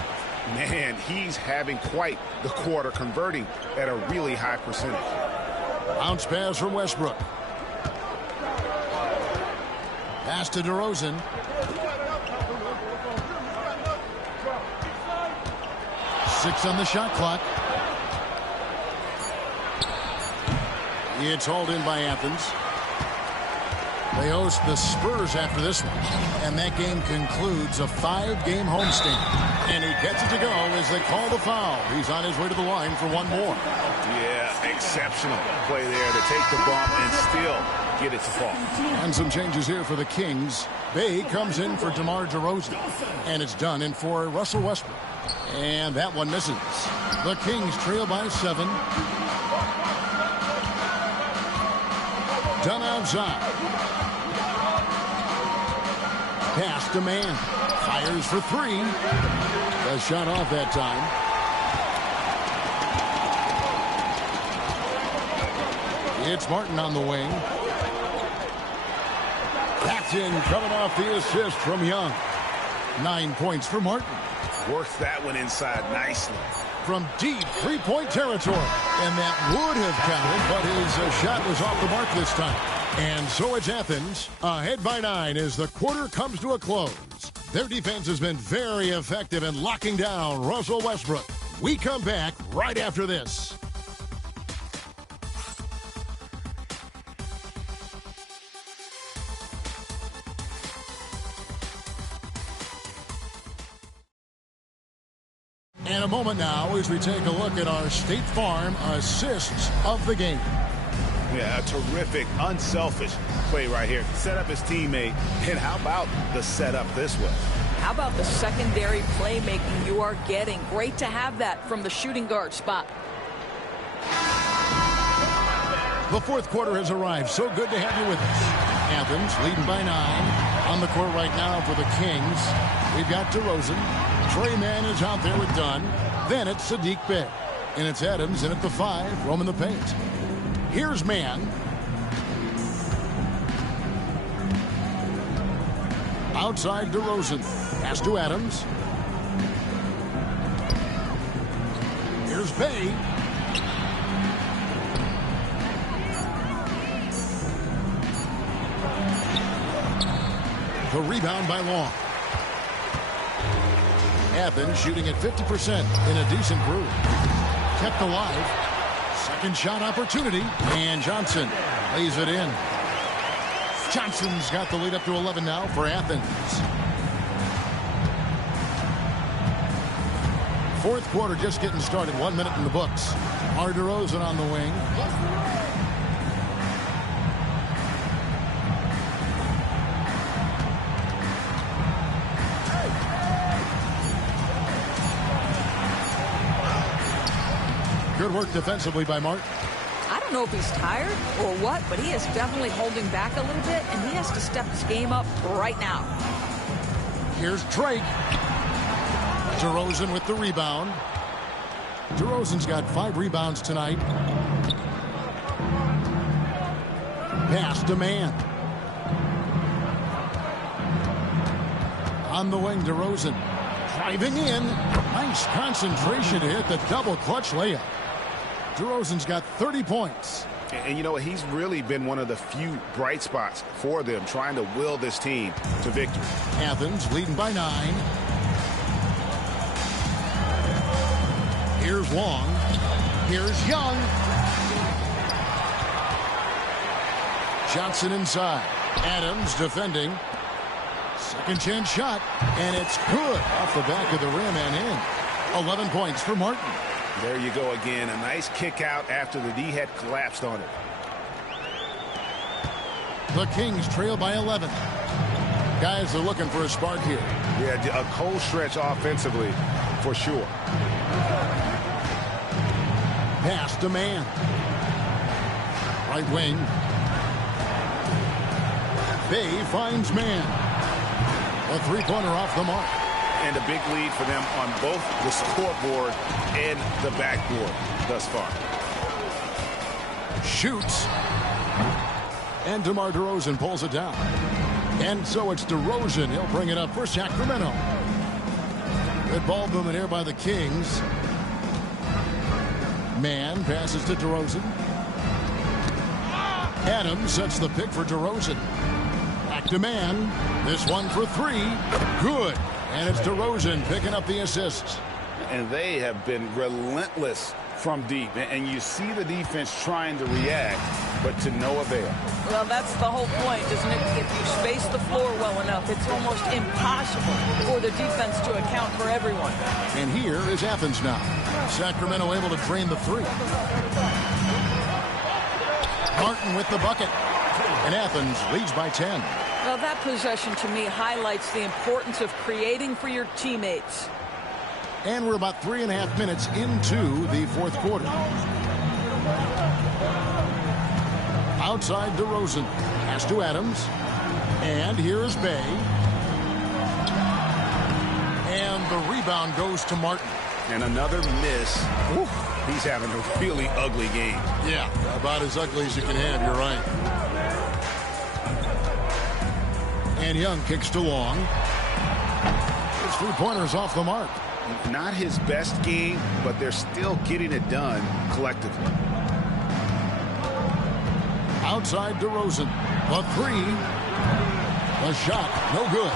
Man, he's having quite the quarter, converting at a really high percentage. Bounce pass from Westbrook. Pass to DeRozan. Six on the shot clock. It's hauled in by Athens. They host the Spurs after this one. And that game concludes a 5-game homestand. And he gets it to go as they call the foul. He's on his way to the line for one more. Yeah, exceptional play there to take the bump and still get it to fall. And some changes here for the Kings. Bay comes in for DeMar DeRozan. And it's done in for Russell Westbrook. And that one misses. The Kings trail by 7. Done outside. Pass to man. Fires for 3. The shot off that time. It's Martin on the wing. That's in, coming off the assist from Young. 9 points for Martin. Works that one inside nicely. From deep three-point territory. And that would have counted, but his shot was off the mark this time. And so it's Athens, ahead by 9 as the quarter comes to a close. Their defense has been very effective in locking down Russell Westbrook. We come back right after this. In a moment now as we take a look at our State Farm assists of the game. Yeah, a terrific, unselfish play right here. Set up his teammate, and how about the setup this way? How about the secondary playmaking you are getting? Great to have that from the shooting guard spot. The fourth quarter has arrived. So good to have you with us. Athens leading by 9. On the court right now for the Kings. We've got DeRozan. Trey Mann is out there with Dunn. Then it's Sadiq Bey. And it's Adams in at the 5, roaming the paint. Here's Mann. Outside DeRozan. Pass to Adams. Here's Bey. The rebound by Long. Athens shooting at 50% in a decent groove. Kept alive. Second shot opportunity. And Johnson lays it in. Johnson's got the lead up to 11 now for Athens. Fourth quarter just getting started. 1 minute in the books. DeRozan on the wing. Good work defensively by Martin. I don't know if he's tired or what, but he is definitely holding back a little bit, and he has to step his game up right now. Here's Drake. DeRozan with the rebound. DeRozan's got 5 rebounds tonight. Pass to Mann. On the wing, DeRozan. Driving in. Nice concentration to hit the double clutch layup. DeRozan's got 30 points. And you know what? He's really been one of the few bright spots for them, trying to will this team to victory. Athens leading by 9. Here's Long. Here's Young. Johnson inside. Adams defending. Second chance shot. And it's good off the back of the rim and in. 11 points for Martin. There you go again. A nice kick out after the D had collapsed on it. The Kings trail by 11. Guys are looking for a spark here. Yeah, a cold stretch offensively for sure. Pass to man. Right wing. Bay finds man. A three-pointer off the mark. And a big lead for them on both the scoreboard and the backboard thus far. Shoots. And DeMar DeRozan pulls it down. And so it's DeRozan. He'll bring it up for Sacramento. Good ball movement here by the Kings. Man passes to DeRozan. Adams sets the pick for DeRozan. Back to man. This one for three. Good. And it's DeRozan picking up the assists. And they have been relentless from deep. And you see the defense trying to react, but to no avail. Well, that's the whole point, isn't it? If you space the floor well enough, it's almost impossible for the defense to account for everyone. And here is Athens now. Sacramento able to drain the three. Martin with the bucket. And Athens leads by 10. Well, that possession to me highlights the importance of creating for your teammates. And we're about 3.5 minutes into the fourth quarter. Outside DeRozan. Pass to Adams. And here's Bay. And the rebound goes to Martin. And another miss. Ooh, he's having a really ugly game. Yeah, about as ugly as you can have, you're right. And Young kicks to Long. His three-pointer's off the mark. Not his best game, but they're still getting it done collectively. Outside DeRozan. The three. The shot, no good.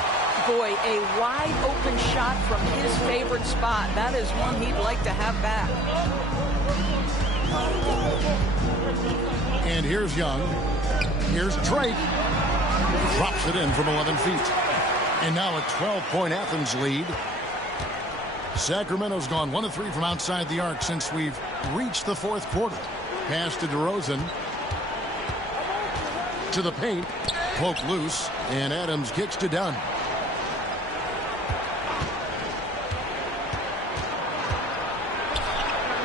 Boy, a wide open shot from his favorite spot. That is one he'd like to have back. And here's Young. Here's Drake. Drops it in from 11 feet. And now a 12-point Athens lead. Sacramento's gone 1 of 3 from outside the arc since we've reached the fourth quarter. Pass to DeRozan. To the paint. Poke loose. And Adams kicks to Dunn.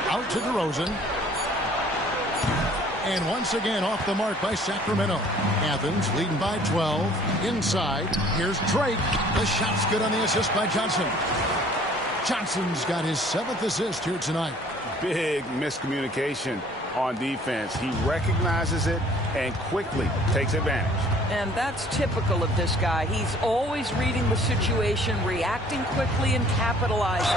Out to DeRozan. And once again off the mark by Sacramento. Athens leading by 12. Inside. Here's Drake. The shot's good on the assist by Johnson. Johnson's got his 7th assist here tonight. Big miscommunication on defense. He recognizes it and quickly takes advantage. And that's typical of this guy. He's always reading the situation, reacting quickly, and capitalizing.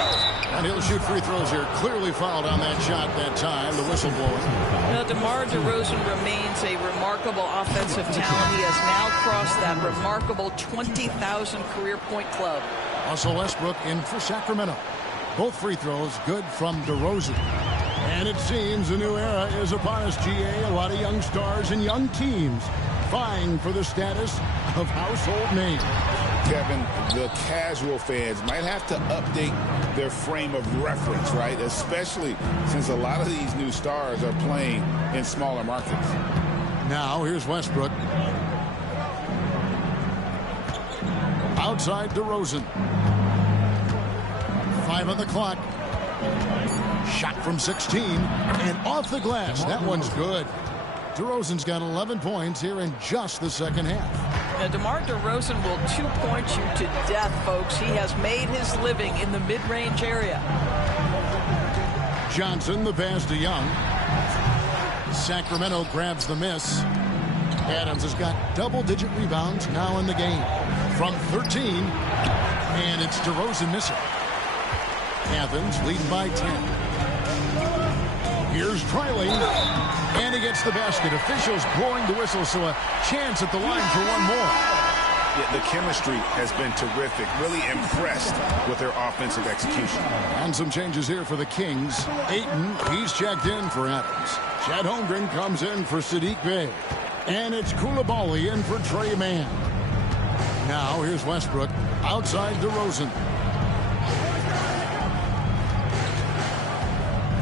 And he'll shoot free throws here. Clearly fouled on that shot that time. The whistle blowing. Now, DeMar DeRozan remains a remarkable offensive talent. He has now crossed that remarkable 20,000 career point club. Russell Westbrook in for Sacramento. Both free throws good from DeRozan. And it seems a new era is upon us, GA. A lot of young stars and young teams vying for the status of household name. Kevin, the casual fans might have to update their frame of reference, right? Especially since a lot of these new stars are playing in smaller markets. Now here's Westbrook. Outside DeRozan. 5 on the clock. Shot from 16 and off the glass. That one's good. DeRozan's got 11 points here in just the second half. Now, DeMar DeRozan will 2-point you to death, folks. He has made his living in the mid-range area. Johnson, the pass to Young. Sacramento grabs the miss. Adams has got double-digit rebounds now in the game. From 13, and it's DeRozan missing. Athens leading by 10. Here's Triley, and he gets the basket. Officials blowing the whistle, so a chance at the line for one more. Yeah, the chemistry has been terrific. Really impressed with their offensive execution. And some changes here for the Kings. Ayton, he's checked in for Adams. Chad Holmgren comes in for Sadiq Bey. And it's Koulibaly in for Trey Mann. Now here's Westbrook outside DeRozan.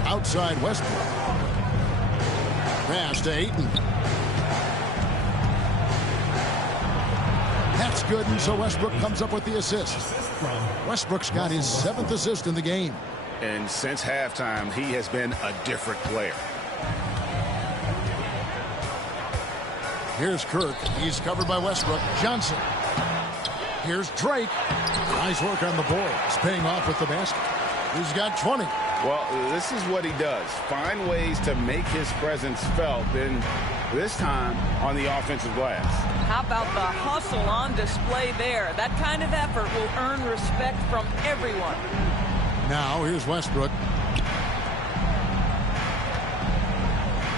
Outside Westbrook. Pass to Ayton. That's good, and so Westbrook comes up with the assist. Westbrook's got his 7th assist in the game. And since halftime, he has been a different player. Here's Kirk. He's covered by Westbrook. Johnson. Here's Drake. Nice work on the boards. Paying off with the basket. He's got 20. Well, this is what he does. Find ways to make his presence felt, and this time on the offensive glass. How about the hustle on display there? That kind of effort will earn respect from everyone. Now here's Westbrook.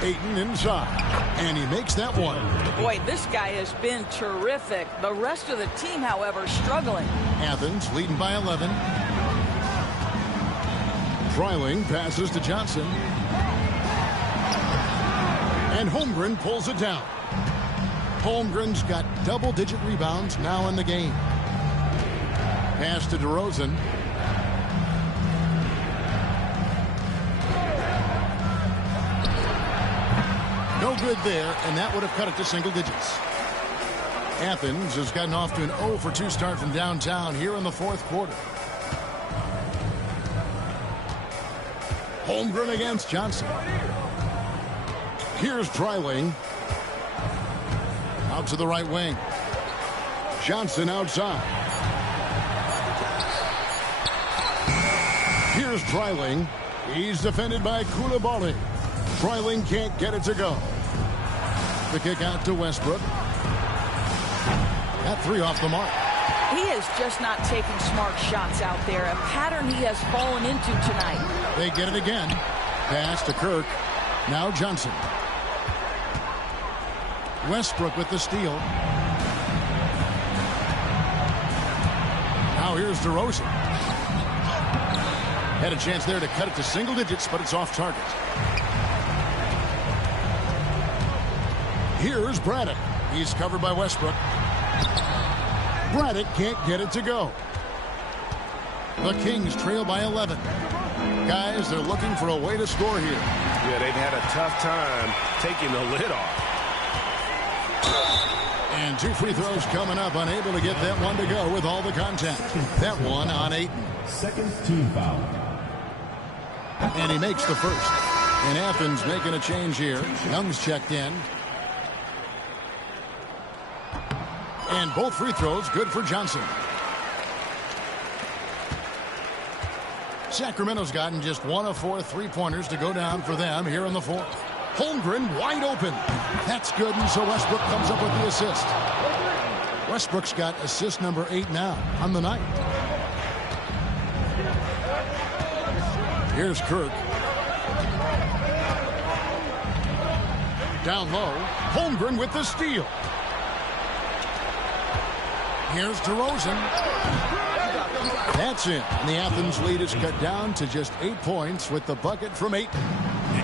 Ayton inside. And he makes that one. Boy, this guy has been terrific. The rest of the team, however, struggling. Athens leading by 11. Freiling passes to Johnson. And Holmgren pulls it down. Holmgren's got double-digit rebounds now in the game. Pass to DeRozan. No good there, and that would have cut it to single digits. Athens has gotten off to an 0-for-2 start from downtown here in the 4th quarter. Holmgren against Johnson. Here's Freiling. Out to the right wing. Johnson outside. Here's Freiling. He's defended by Coulibaly. Freiling can't get it to go. The kick out to Westbrook. That 3 off the mark. He is just not taking smart shots out there, a pattern he has fallen into tonight. They get it again. Pass to Kirk. Now Johnson. Westbrook with the steal. Now here's DeRozan. Had a chance there to cut it to single digits, but it's off target. Here's Braddock. He's covered by Westbrook. Braddock can't get it to go. The Kings trail by 11. Guys, they're looking for a way to score here. Yeah, they've had a tough time taking the lid off. And 2 free throws coming up, unable to get that one to go with all the contact. That one on Ayton. Second team foul. And he makes the first. And Athens making a change here. Young's checked in. And both free throws good for Johnson. Sacramento's gotten just 1 of 4 3-pointers to go down for them here in the 4th. Holmgren wide open. That's good, and so Westbrook comes up with the assist. Westbrook's got assist number 8 now on the night. Here's Kirk. Down low. Holmgren with the steal. Here's DeRozan. That's it. And the Athens lead is cut down to just 8 points with the bucket from Ayton.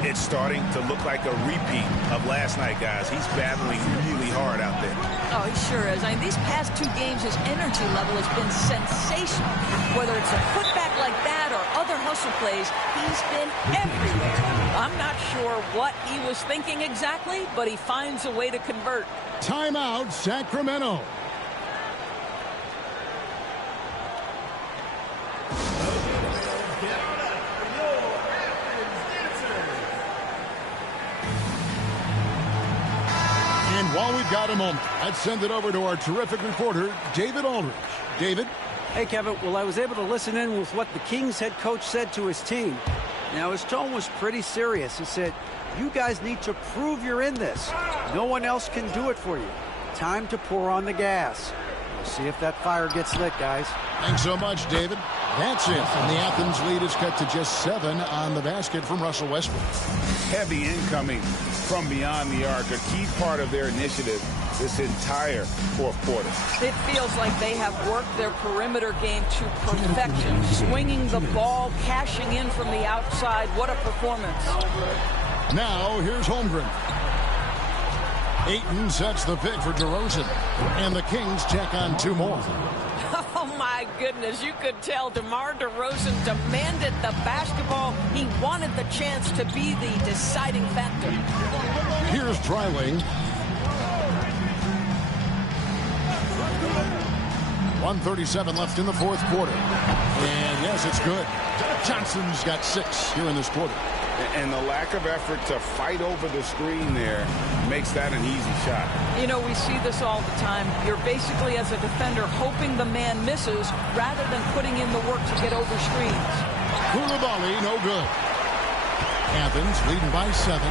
It's starting to look like a repeat of last night, guys. He's battling really hard out there. Oh, he sure is. I mean, these past 2 games, his energy level has been sensational. Whether it's a putback like that or other hustle plays, he's been everywhere. I'm not sure what he was thinking exactly, but he finds a way to convert. Timeout, Sacramento. And while we've got a moment, let's send it over to our terrific reporter, David Aldridge. David? Hey, Kevin. Well, I was able to listen in with what the Kings head coach said to his team. Now, his tone was pretty serious. He said, you guys need to prove you're in this. No one else can do it for you. Time to pour on the gas. We'll see if that fire gets lit, guys. Thanks so much, David. That's it. And the Athens lead is cut to just 7 on the basket from Russell Westbrook. Heavy incoming from beyond the arc, a key part of their initiative this entire 4th quarter. It feels like they have worked their perimeter game to perfection. Swinging the ball, cashing in from the outside. What a performance. Now, here's Holmgren. Ayton sets the pick for DeRozan. And the Kings check on 2 more. Oh, my My goodness, you could tell DeMar DeRozan demanded the basketball. He wanted the chance to be the deciding factor. Here's Dreiling. 1:37 left in the fourth quarter. And yes, it's good. Johnson's got 6 here in this quarter. And the lack of effort to fight over the screen there makes that an easy shot. You know, we see this all the time. You're basically, as a defender, hoping the man misses rather than putting in the work to get over screens. Koulibaly, no good. Athens leading by 7.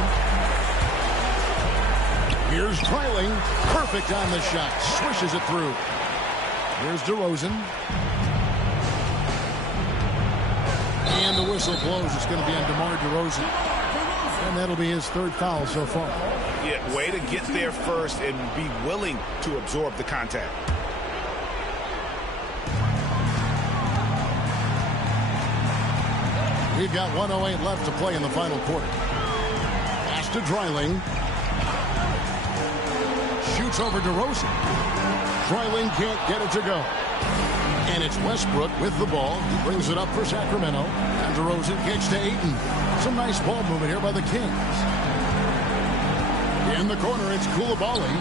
Here's Dreiling. Perfect on the shot. Swishes it through. Here's DeRozan. And the whistle blows. It's going to be on DeMar DeRozan. And that'll be his 3rd foul so far. Yeah, way to get there first and be willing to absorb the contact. We've got 1:08 left to play in the final quarter. Pass to Dreiling. Shoots over DeRozan. Dreiling can't get it to go. And it's Westbrook with the ball. He brings it up for Sacramento. And DeRozan kicks to Ayton. Some nice ball movement here by the Kings. In the corner, it's Koulibaly.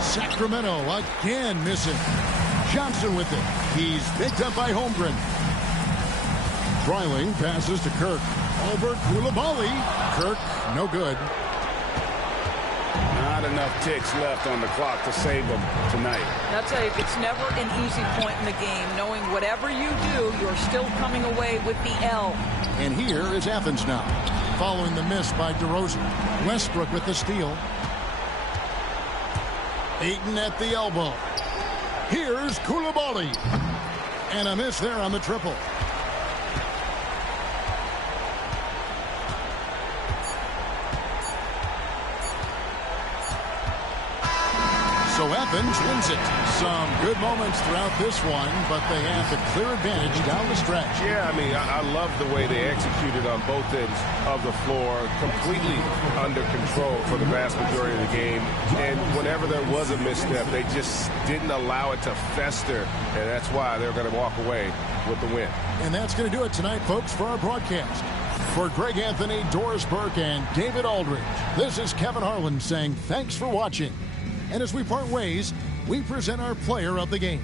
Sacramento again missing. Johnson with it. He's picked up by Holmgren. Dreiling passes to Kirk. Over Koulibaly. Kirk, no good. Not enough ticks left on the clock to save them tonight. I'll tell you, it's never an easy point in the game, knowing whatever you do, you're still coming away with the L. And here is Athens now, following the miss by DeRozan. Westbrook with the steal. Ayton at the elbow. Here's Koulibaly. And a miss there on the triple. So Athens wins it. Some good moments throughout this one, but they have the clear advantage down the stretch. Yeah, I mean, I love the way they executed on both ends of the floor, completely under control for the vast majority of the game. And whenever there was a misstep, they just didn't allow it to fester, and that's why they're going to walk away with the win. And that's going to do it tonight, folks, for our broadcast. For Greg Anthony, Doris Burke, and David Aldridge, this is Kevin Harlan saying thanks for watching. And as we part ways, we present our player of the game.